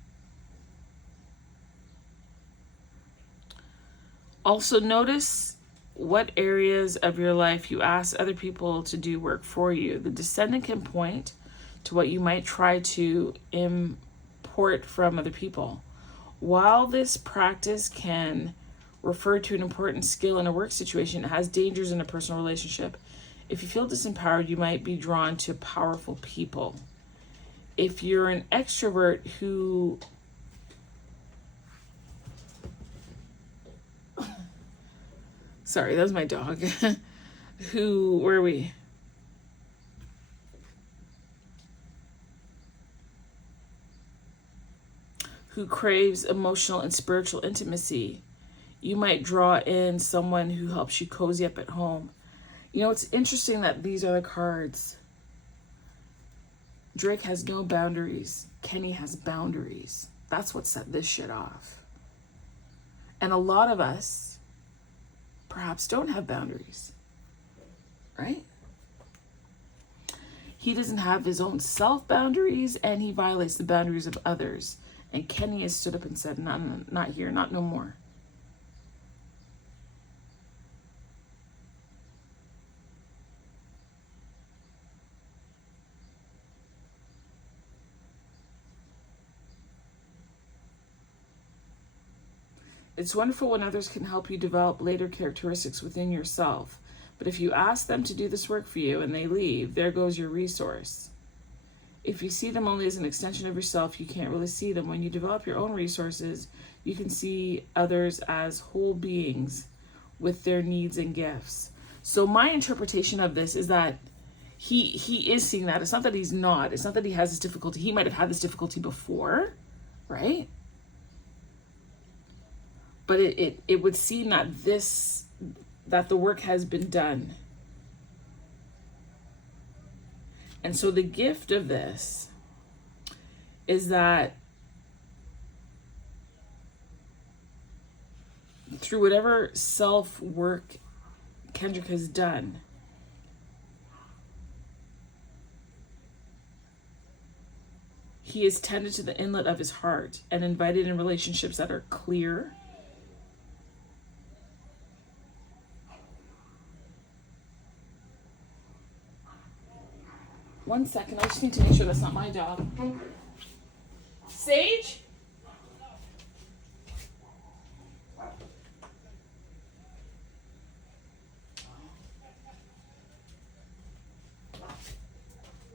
Also notice what areas of your life you ask other people to do work for you. The descendant can point to what you might try to import from other people. While this practice can refer to an important skill in a work situation, it has dangers in a personal relationship. If you feel disempowered, you might be drawn to powerful people. If you're an extrovert who sorry, that was my dog. Where are we? Who craves emotional and spiritual intimacy, you might draw in someone who helps you cozy up at home. You know, it's interesting that these are the cards. Drake has no boundaries. Kenny has boundaries. That's what set this shit off. And a lot of us perhaps don't have boundaries, right? He doesn't have his own self boundaries, and he violates the boundaries of others. And Kenny has stood up and said, not here, not no more. It's wonderful when others can help you develop later characteristics within yourself. But if you ask them to do this work for you and they leave, there goes your resource. If you see them only as an extension of yourself, you can't really see them. When you develop your own resources, you can see others as whole beings with their needs and gifts. So my interpretation of this is that he is seeing that. It's not that he's not. It's not that he has this difficulty. He might have had this difficulty before, right? But it would seem that the work has been done. And so the gift of this is that through whatever self-work Kendrick has done, he is tended to the inlet of his heart and invited in relationships that are clear, one second, I just need to make sure that's not my dog. Sage?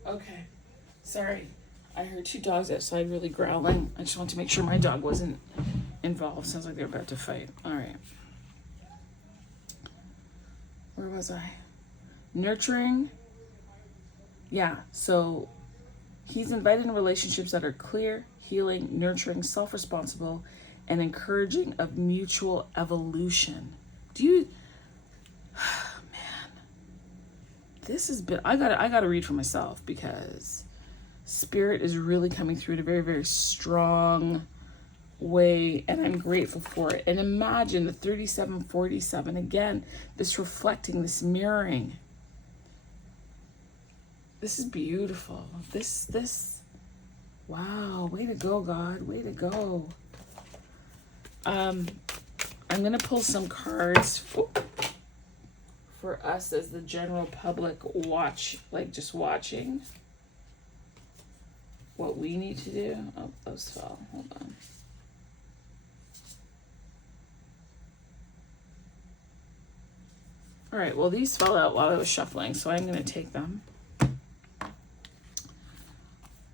Okay, sorry. I heard two dogs outside really growling. I just wanted to make sure my dog wasn't involved. Sounds like they're about to fight. All right. Where was I? Nurturing. Yeah, so he's invited in relationships that are clear, healing, nurturing, self-responsible, and encouraging of mutual evolution. Do you, man, this has been, I gotta read for myself because Spirit is really coming through in a very, very strong way, and I'm grateful for it. And imagine the 3747, again, this reflecting, this mirroring. This is beautiful. This, wow, way to go, God, way to go. I'm gonna pull some cards for us as the general public just watching what we need to do. Oh, those fell, hold on. All right, well, these fell out while I was shuffling, so I'm gonna take them.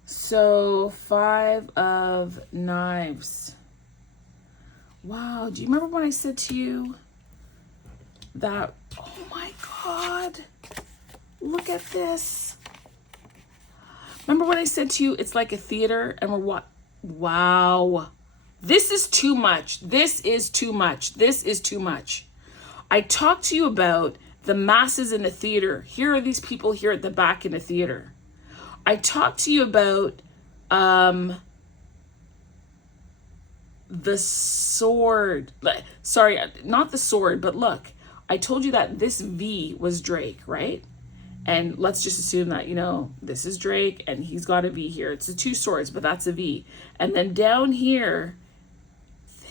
So 5 of Knives. Wow, do you remember when I said to you that, oh my God, Look at this. Remember when I said to you, it's like a theater and we're what? Wow. This is too much. This is too much. This is too much. I talked to you about the masses in the theater. Here are these people here at the back in the theater. I talked to you about the sword. Sorry, not the sword, but look. I told you that this V was Drake, right? And let's just assume that, you know, this is Drake and he's got a V here. It's the two swords, but that's a V. And then down here,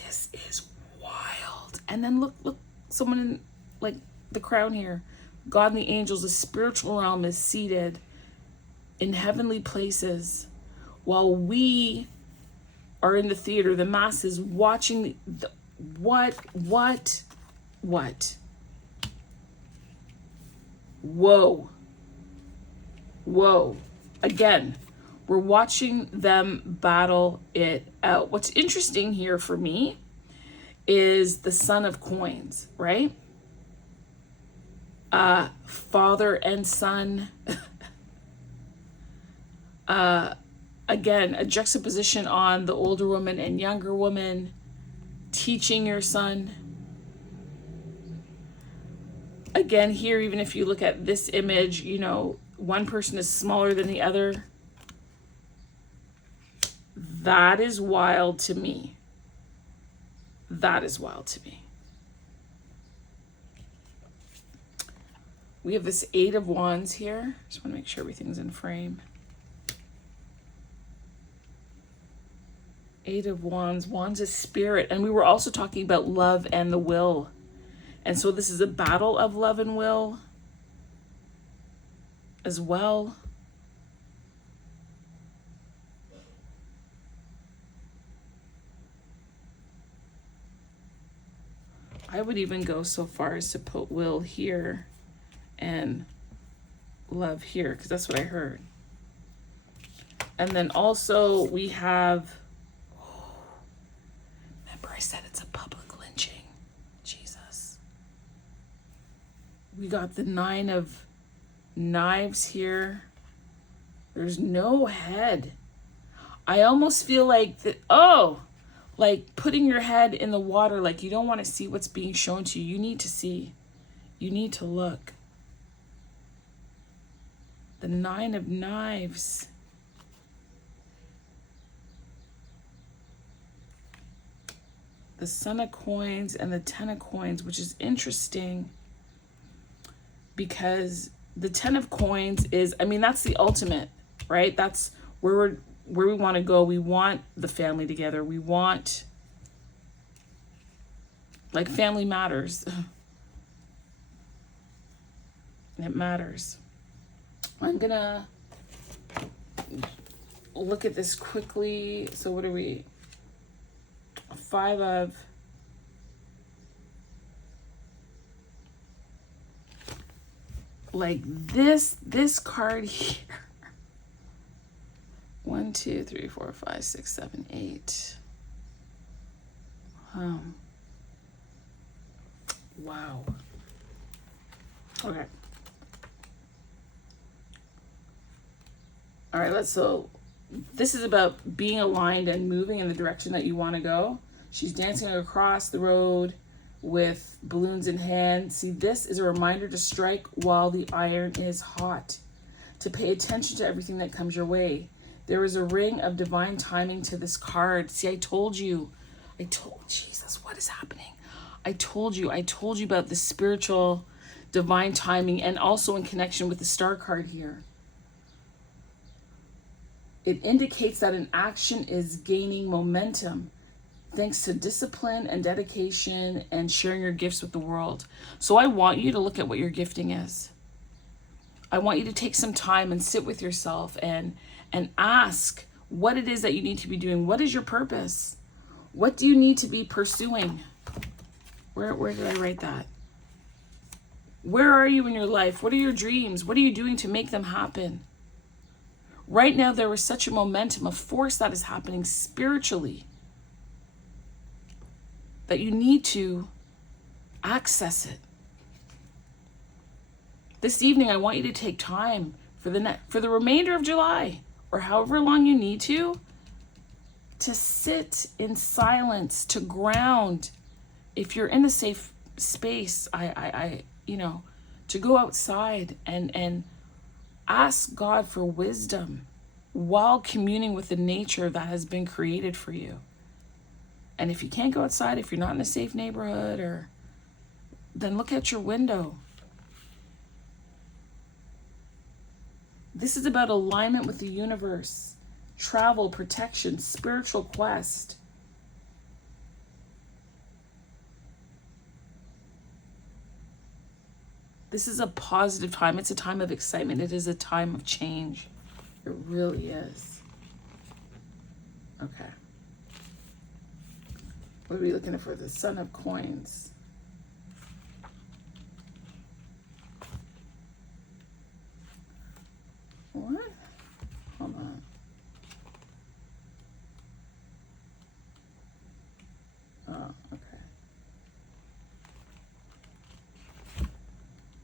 this is wild. And then look, someone in like the crown here. God and the angels, the spiritual realm is seated in heavenly places while we are in the theater, the masses watching the what? Whoa. Again, we're watching them battle it out. What's interesting here for me is the Son of Coins, right? Father and son. Again, a juxtaposition on the older woman and younger woman teaching your son. Again, here, even if you look at this image, you know, one person is smaller than the other. That is wild to me. That is wild to me. We have this 8 of Wands here. Just want to make sure everything's in frame. 8 of Wands. Wands is spirit. And we were also talking about love and the will. And so this is a battle of love and will as well. I would even go so far as to put will here and love here, because that's what I heard. And then also we have, remember I said it's a public lynching. Jesus. We got the 9 of Knives here. There's no head. I almost feel like that, like putting your head in the water, like you don't want to see what's being shown to you. You need to see. You need to look. The 9 of Knives. The Son of Coins and the 10 of Coins, which is interesting because the 10 of Coins is, I mean, that's the ultimate, right? That's where we want to go. We want the family together. We want, like, family matters. It matters. I'm gonna look at this quickly. So what are we? 5 of, like this card here. 1, 2, 3, 4, 5, 6, 7, 8. Wow. Okay. All right, so this is about being aligned and moving in the direction that you want to go. She's dancing across the road with balloons in hand. See, this is a reminder to strike while the iron is hot, to pay attention to everything that comes your way. There is a ring of divine timing to this card. See, I told you, Jesus, what is happening? I told you about the spiritual divine timing, and also in connection with the star card here. It indicates that an action is gaining momentum thanks to discipline and dedication and sharing your gifts with the world. So I want you to look at what your gifting is. I want you to take some time and sit with yourself and ask what it is that you need to be doing. What is your purpose? What do you need to be pursuing? Where did I write that? Where are you in your life? What are your dreams? What are you doing to make them happen? Right now, there is such a momentum, a force that is happening spiritually that you need to access it. This evening, I want you to take time for the remainder of July, or however long you need to sit in silence, to ground. If you're in a safe space, to go outside and ask God for wisdom while communing with the nature that has been created for you. And if you can't go outside, if you're not in a safe neighborhood, then look out your window. This is about alignment with the universe, travel, protection, spiritual quest. This is a positive time. It's a time of excitement. It is a time of change. It really is. Okay. What are we looking for? The Son of Coins. What? Hold on. Oh, okay.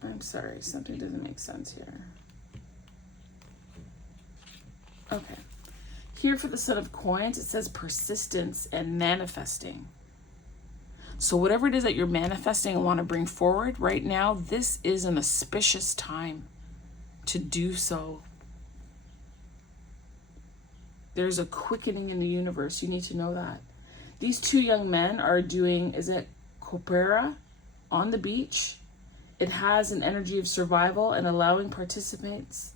I'm sorry, something doesn't make sense here. Okay. Here for the Son of Coins, it says persistence and manifesting. So whatever it is that you're manifesting and want to bring forward right now, this is an auspicious time to do so. There's a quickening in the universe. You need to know that. These two young men are doing, is it Copera on the beach? It has an energy of survival and allowing participants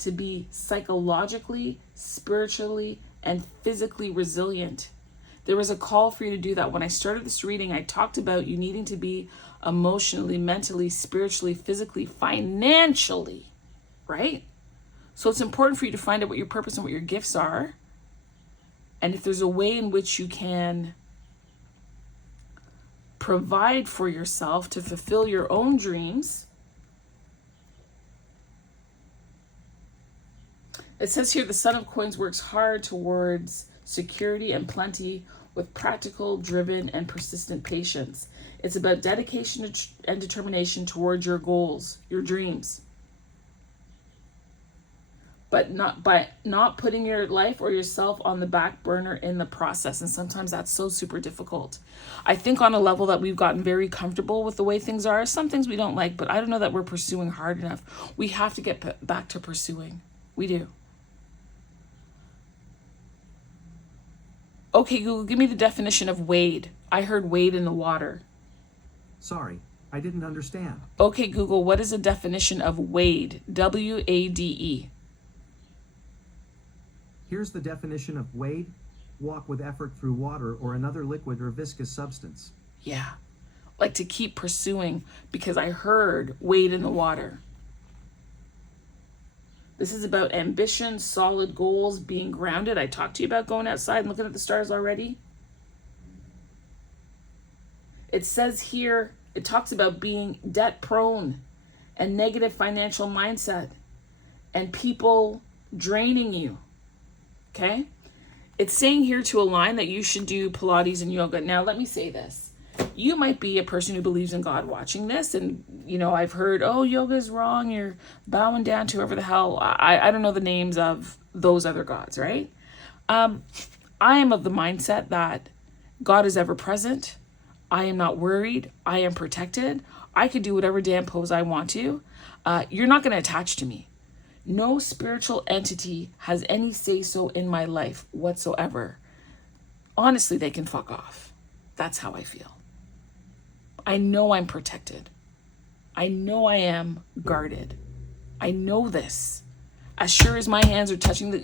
to be psychologically, spiritually, and physically resilient. There was a call for you to do that. When I started this reading, I talked about you needing to be emotionally, mentally, spiritually, physically, financially, right? So it's important for you to find out what your purpose and what your gifts are. And if there's a way in which you can provide for yourself to fulfill your own dreams. It says here, the Son of Coins works hard towards security and plenty with practical, driven, and persistent patience. It's about dedication and determination towards your goals, your dreams. But not putting your life or yourself on the back burner in the process. And sometimes that's so super difficult. I think on a level that we've gotten very comfortable with the way things are. Some things we don't like, but I don't know that we're pursuing hard enough. We have to get back to pursuing. We do. Okay, Google, give me the definition of wade. I heard wade in the water. Sorry, I didn't understand. Okay, Google, what is the definition of wade? W-A-D-E. Here's the definition of wade: walk with effort through water or another liquid or viscous substance. Yeah, like to keep pursuing, because I heard wade in the water. This is about ambition, solid goals, being grounded. I talked to you about going outside and looking at the stars already. It says here, it talks about being debt prone and negative financial mindset and people draining you. Okay? It's saying here to align that you should do Pilates and yoga. Now, let me say this. You might be a person who believes in God watching this. And, I've heard, oh, yoga's wrong. You're bowing down to whoever the hell. I don't know the names of those other gods, right? I am of the mindset that God is ever present. I am not worried. I am protected. I can do whatever damn pose I want to. You're not going to attach to me. No spiritual entity has any say-so in my life whatsoever. Honestly, they can fuck off. That's how I feel. I know I'm protected. I know I am guarded. I know this. As sure as my hands are touching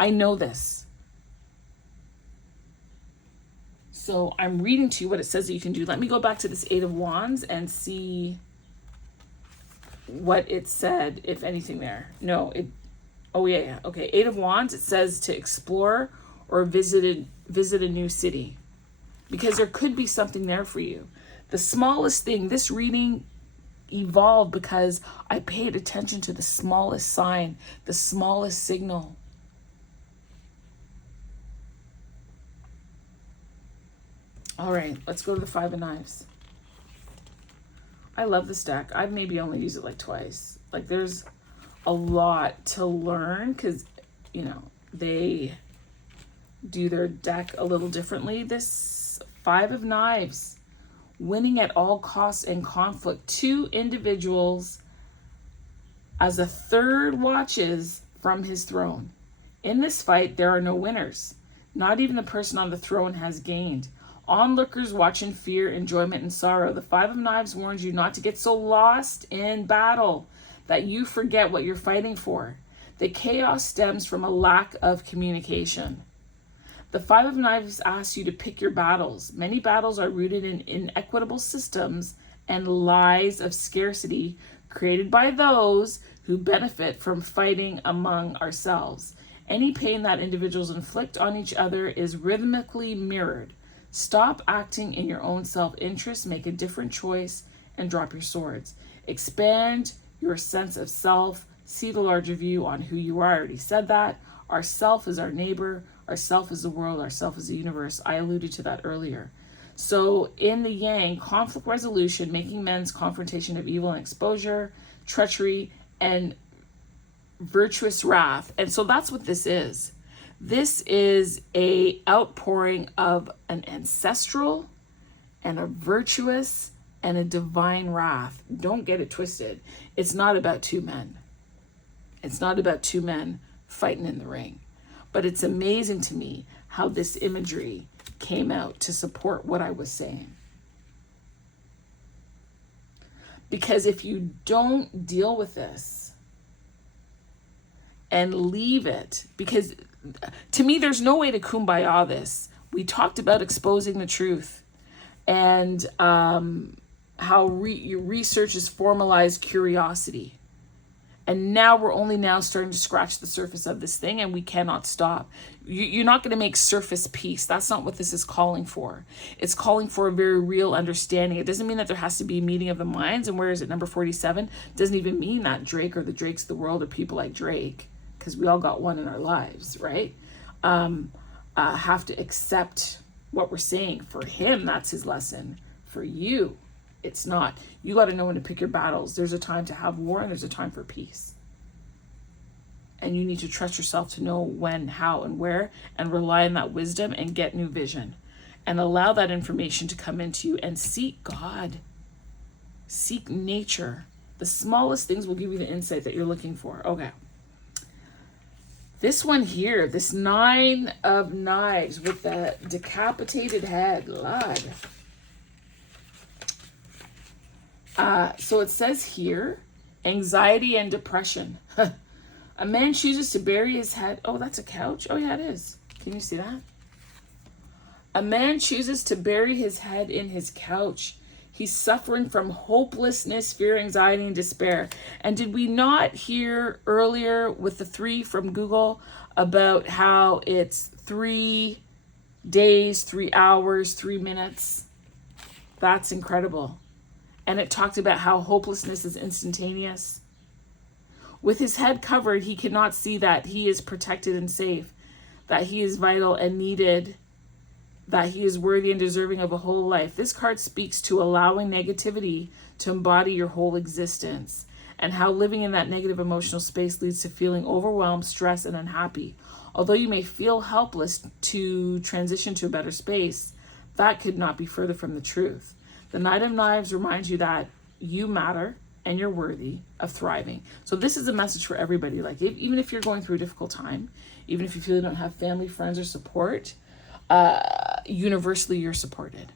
I know this. So I'm reading to you what it says that you can do. Let me go back to this Eight of Wands and see what it said, if anything there. No, okay. Eight of Wands, it says to explore or visit a new city, because there could be something there for you. The smallest thing, this reading evolved because I paid attention to the smallest sign, the smallest signal. All right, let's go to the Five of Knives. I love this deck. I've maybe only used it like twice. Like there's a lot to learn because, you know, they do their deck a little differently. This Five of Knives, winning at all costs in conflict. Two individuals as a third watches from his throne. In this fight, there are no winners. Not even the person on the throne has gained. Onlookers watch in fear, enjoyment, and sorrow. The Five of Knives warns you not to get so lost in battle that you forget what you're fighting for. The chaos stems from a lack of communication. The Five of Knives asks you to pick your battles. Many battles are rooted in inequitable systems and lies of scarcity created by those who benefit from fighting among ourselves. Any pain that individuals inflict on each other is rhythmically mirrored. Stop acting in your own self-interest, make a different choice, and drop your swords. Expand your sense of self, see the larger view on who you are. I already said that. Our self is our neighbor, our self is the world, our self is the universe. I alluded to that earlier. So in the Yang, conflict resolution, making amends, confrontation of evil and exposure, treachery, and virtuous wrath. And so that's what this is. This is a outpouring of an ancestral and a virtuous and a divine wrath. Don't get it twisted. It's not about two men. It's not about two men fighting in the ring. But it's amazing to me how this imagery came out to support what I was saying. Because if you don't deal with this and leave it, because to me, there's no way to kumbaya this. We talked about exposing the truth and how your research has formalized curiosity. And now we're only now starting to scratch the surface of this thing, and we cannot stop. You're not going to make surface peace. That's not what this is calling for. It's calling for a very real understanding. It doesn't mean that there has to be a meeting of the minds. And where is it? Number 47 doesn't even mean that Drake or the Drakes of the world or people like Drake, because we all got one in our lives, right? Have to accept what we're saying. For him, that's his lesson. For you, it's not. You got to know when to pick your battles. There's a time to have war and there's a time for peace. And you need to trust yourself to know when, how, and where, and rely on that wisdom and get new vision. And allow that information to come into you and seek God. Seek nature. The smallest things will give you the insight that you're looking for. Okay. This one here, this Nine of Knives with the decapitated head. Lord. So it says here, anxiety and depression. A man chooses to bury his head. Oh, that's a couch? Oh, yeah, it is. Can you see that? A man chooses to bury his head in his couch. He's suffering from hopelessness, fear, anxiety, and despair. And did we not hear earlier with the 3 from Google about how it's 3 days, 3 hours, 3 minutes? That's incredible. And it talked about how hopelessness is instantaneous. With his head covered, he cannot see that he is protected and safe, that he is vital and needed, that he is worthy and deserving of a whole life. This card speaks to allowing negativity to embody your whole existence, and how living in that negative emotional space leads to feeling overwhelmed, stressed, and unhappy. Although you may feel helpless to transition to a better space, that could not be further from the truth. The Knight of Knives reminds you that you matter and you're worthy of thriving. So this is a message for everybody. Like, even if you're going through a difficult time, even if you feel you don't have family, friends, or support, universally you're supported.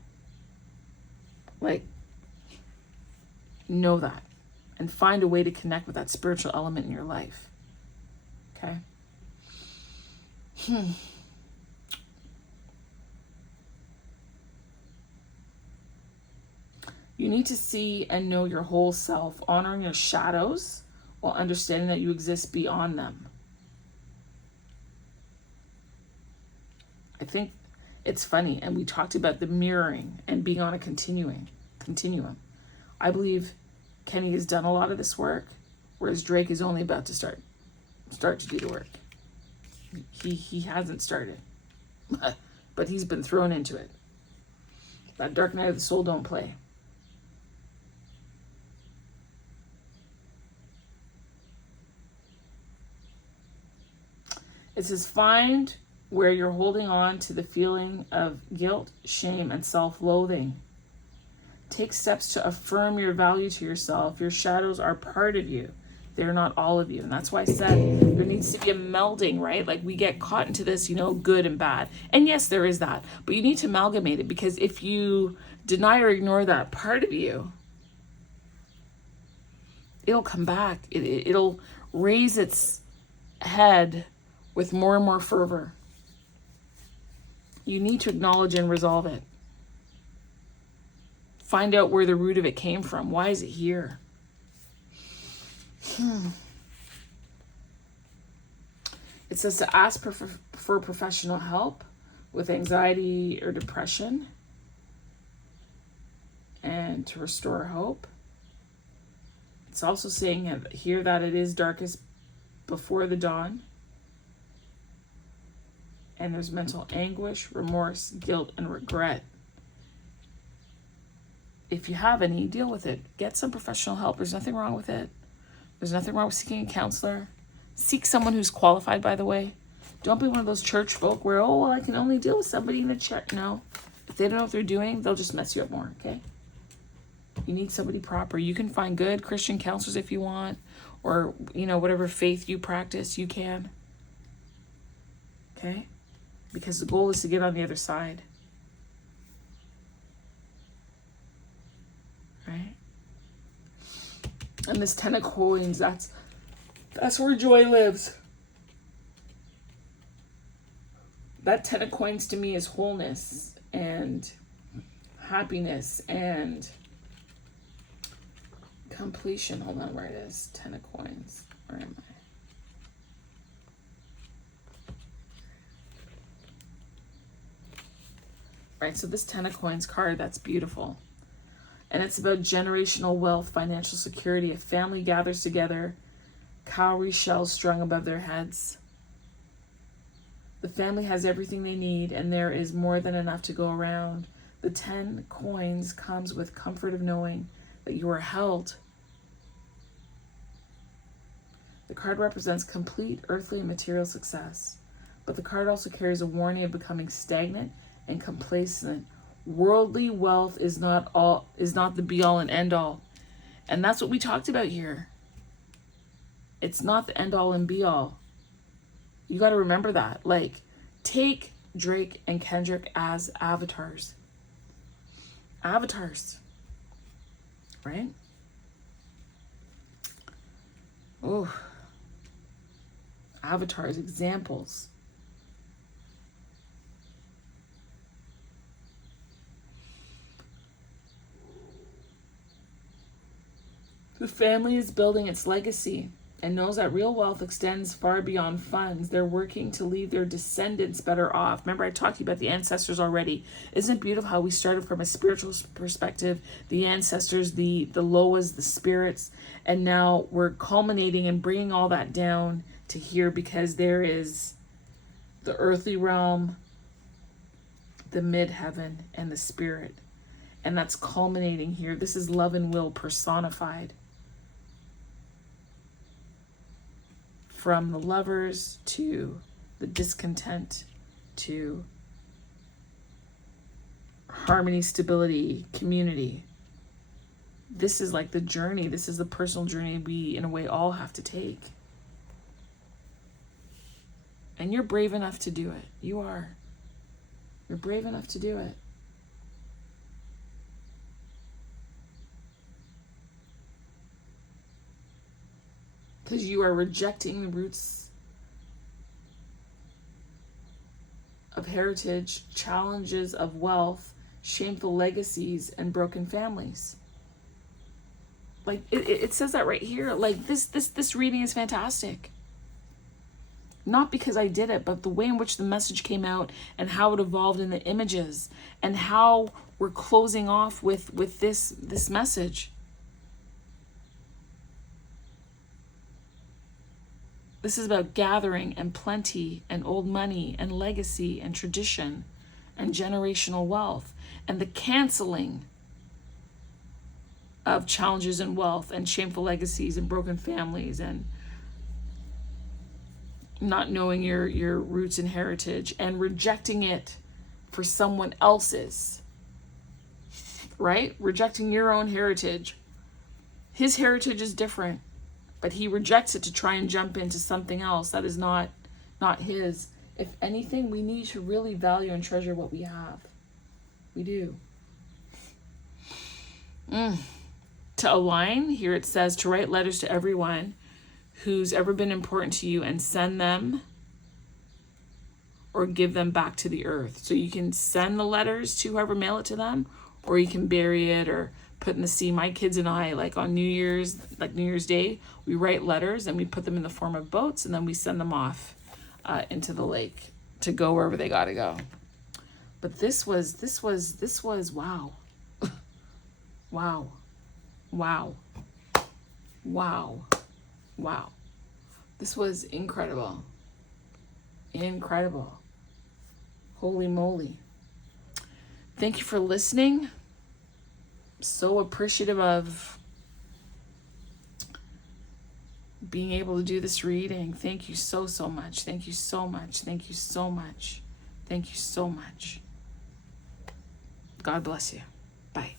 Like, know that and find a way to connect with that spiritual element in your life. Okay? You need to see and know your whole self, honoring your shadows while understanding that you exist beyond them. I think it's funny, and we talked about the mirroring and being on a continuum. I believe Kenny has done a lot of this work, whereas Drake is only about to start to do the work. He hasn't started, but he's been thrown into it. That dark night of the soul don't play. It says, find where you're holding on to the feeling of guilt, shame, and self-loathing. Take steps to affirm your value to yourself. Your shadows are part of you. They're not all of you. And that's why I said there needs to be a melding, right? Like we get caught into this, good and bad. And yes, there is that. But you need to amalgamate it, because if you deny or ignore that part of you, it'll come back. It'll raise its head with more and more fervor. You need to acknowledge and resolve it. Find out where the root of it came from. Why is it here? It says to ask for professional help with anxiety or depression, and to restore hope. It's also saying here that it is darkest before the dawn, and there's mental anguish, remorse, guilt, and regret. If you have any, deal with it. Get some professional help. There's nothing wrong with it. There's nothing wrong with seeking a counselor. Seek someone who's qualified, by the way. Don't be one of those church folk where, oh, well, I can only deal with somebody in the church. No. If they don't know what they're doing, they'll just mess you up more, okay? You need somebody proper. You can find good Christian counselors if you want, or, whatever faith you practice, you can. Okay? Because the goal is to get on the other side. Right? And this 10 of coins, that's where joy lives. That 10 of coins to me is wholeness and happiness and completion. Hold on, where it is. 10 of coins. Where am I? Right, so this 10 of coins card, that's beautiful. And it's about generational wealth, financial security. A family gathers together, cowrie shells strung above their heads. The family has everything they need, and there is more than enough to go around. The 10 coins comes with comfort of knowing that you are held. The card represents complete earthly and material success, but the card also carries a warning of becoming stagnant and complacent. Worldly wealth is not the be all and end all. And that's what we talked about here. It's not the end all and be all. You got to remember that. Like, take Drake and Kendrick as avatars. Avatars. Right? Oh. Avatars, examples. The family is building its legacy and knows that real wealth extends far beyond funds. They're working to leave their descendants better off. Remember, I talked to you about the ancestors already. Isn't it beautiful how we started from a spiritual perspective, the ancestors, the Loas, the spirits, and now we're culminating and bringing all that down to here, because there is the earthly realm, the mid-heaven, and the spirit. And that's culminating here. This is love and will personified. From the lovers to the discontent to harmony, stability, community. This is like the journey. This is the personal journey we, in a way, all have to take. And you're brave enough to do it. You are. You're brave enough to do it. Because you are rejecting the roots of heritage, challenges of wealth, shameful legacies, and broken families. Like, it says that right here. Like, this reading is fantastic. Not because I did it, but the way in which the message came out and how it evolved in the images and how we're closing off with this message. This is about gathering and plenty and old money and legacy and tradition and generational wealth and the canceling of challenges and wealth and shameful legacies and broken families and not knowing your roots and heritage and rejecting it for someone else's, right? Rejecting your own heritage. His heritage is different, but he rejects it to try and jump into something else that is not his. If anything, we need to really value and treasure what we have. We do. To align, here it says to write letters to everyone who's ever been important to you and send them or give them back to the earth. So you can send the letters to whoever, mail it to them, or you can bury it or put in the sea. My kids and I, like on New Year's Day, we write letters and we put them in the form of boats, and then we send them off into the lake to go wherever they gotta go. But this was wow. Wow. Wow. Wow. Wow. This was incredible. Incredible. Holy moly. Thank you for listening. So appreciative of being able to do this reading. Thank you so much. Thank you so much. Thank you so much. Thank you so much. God bless you. Bye.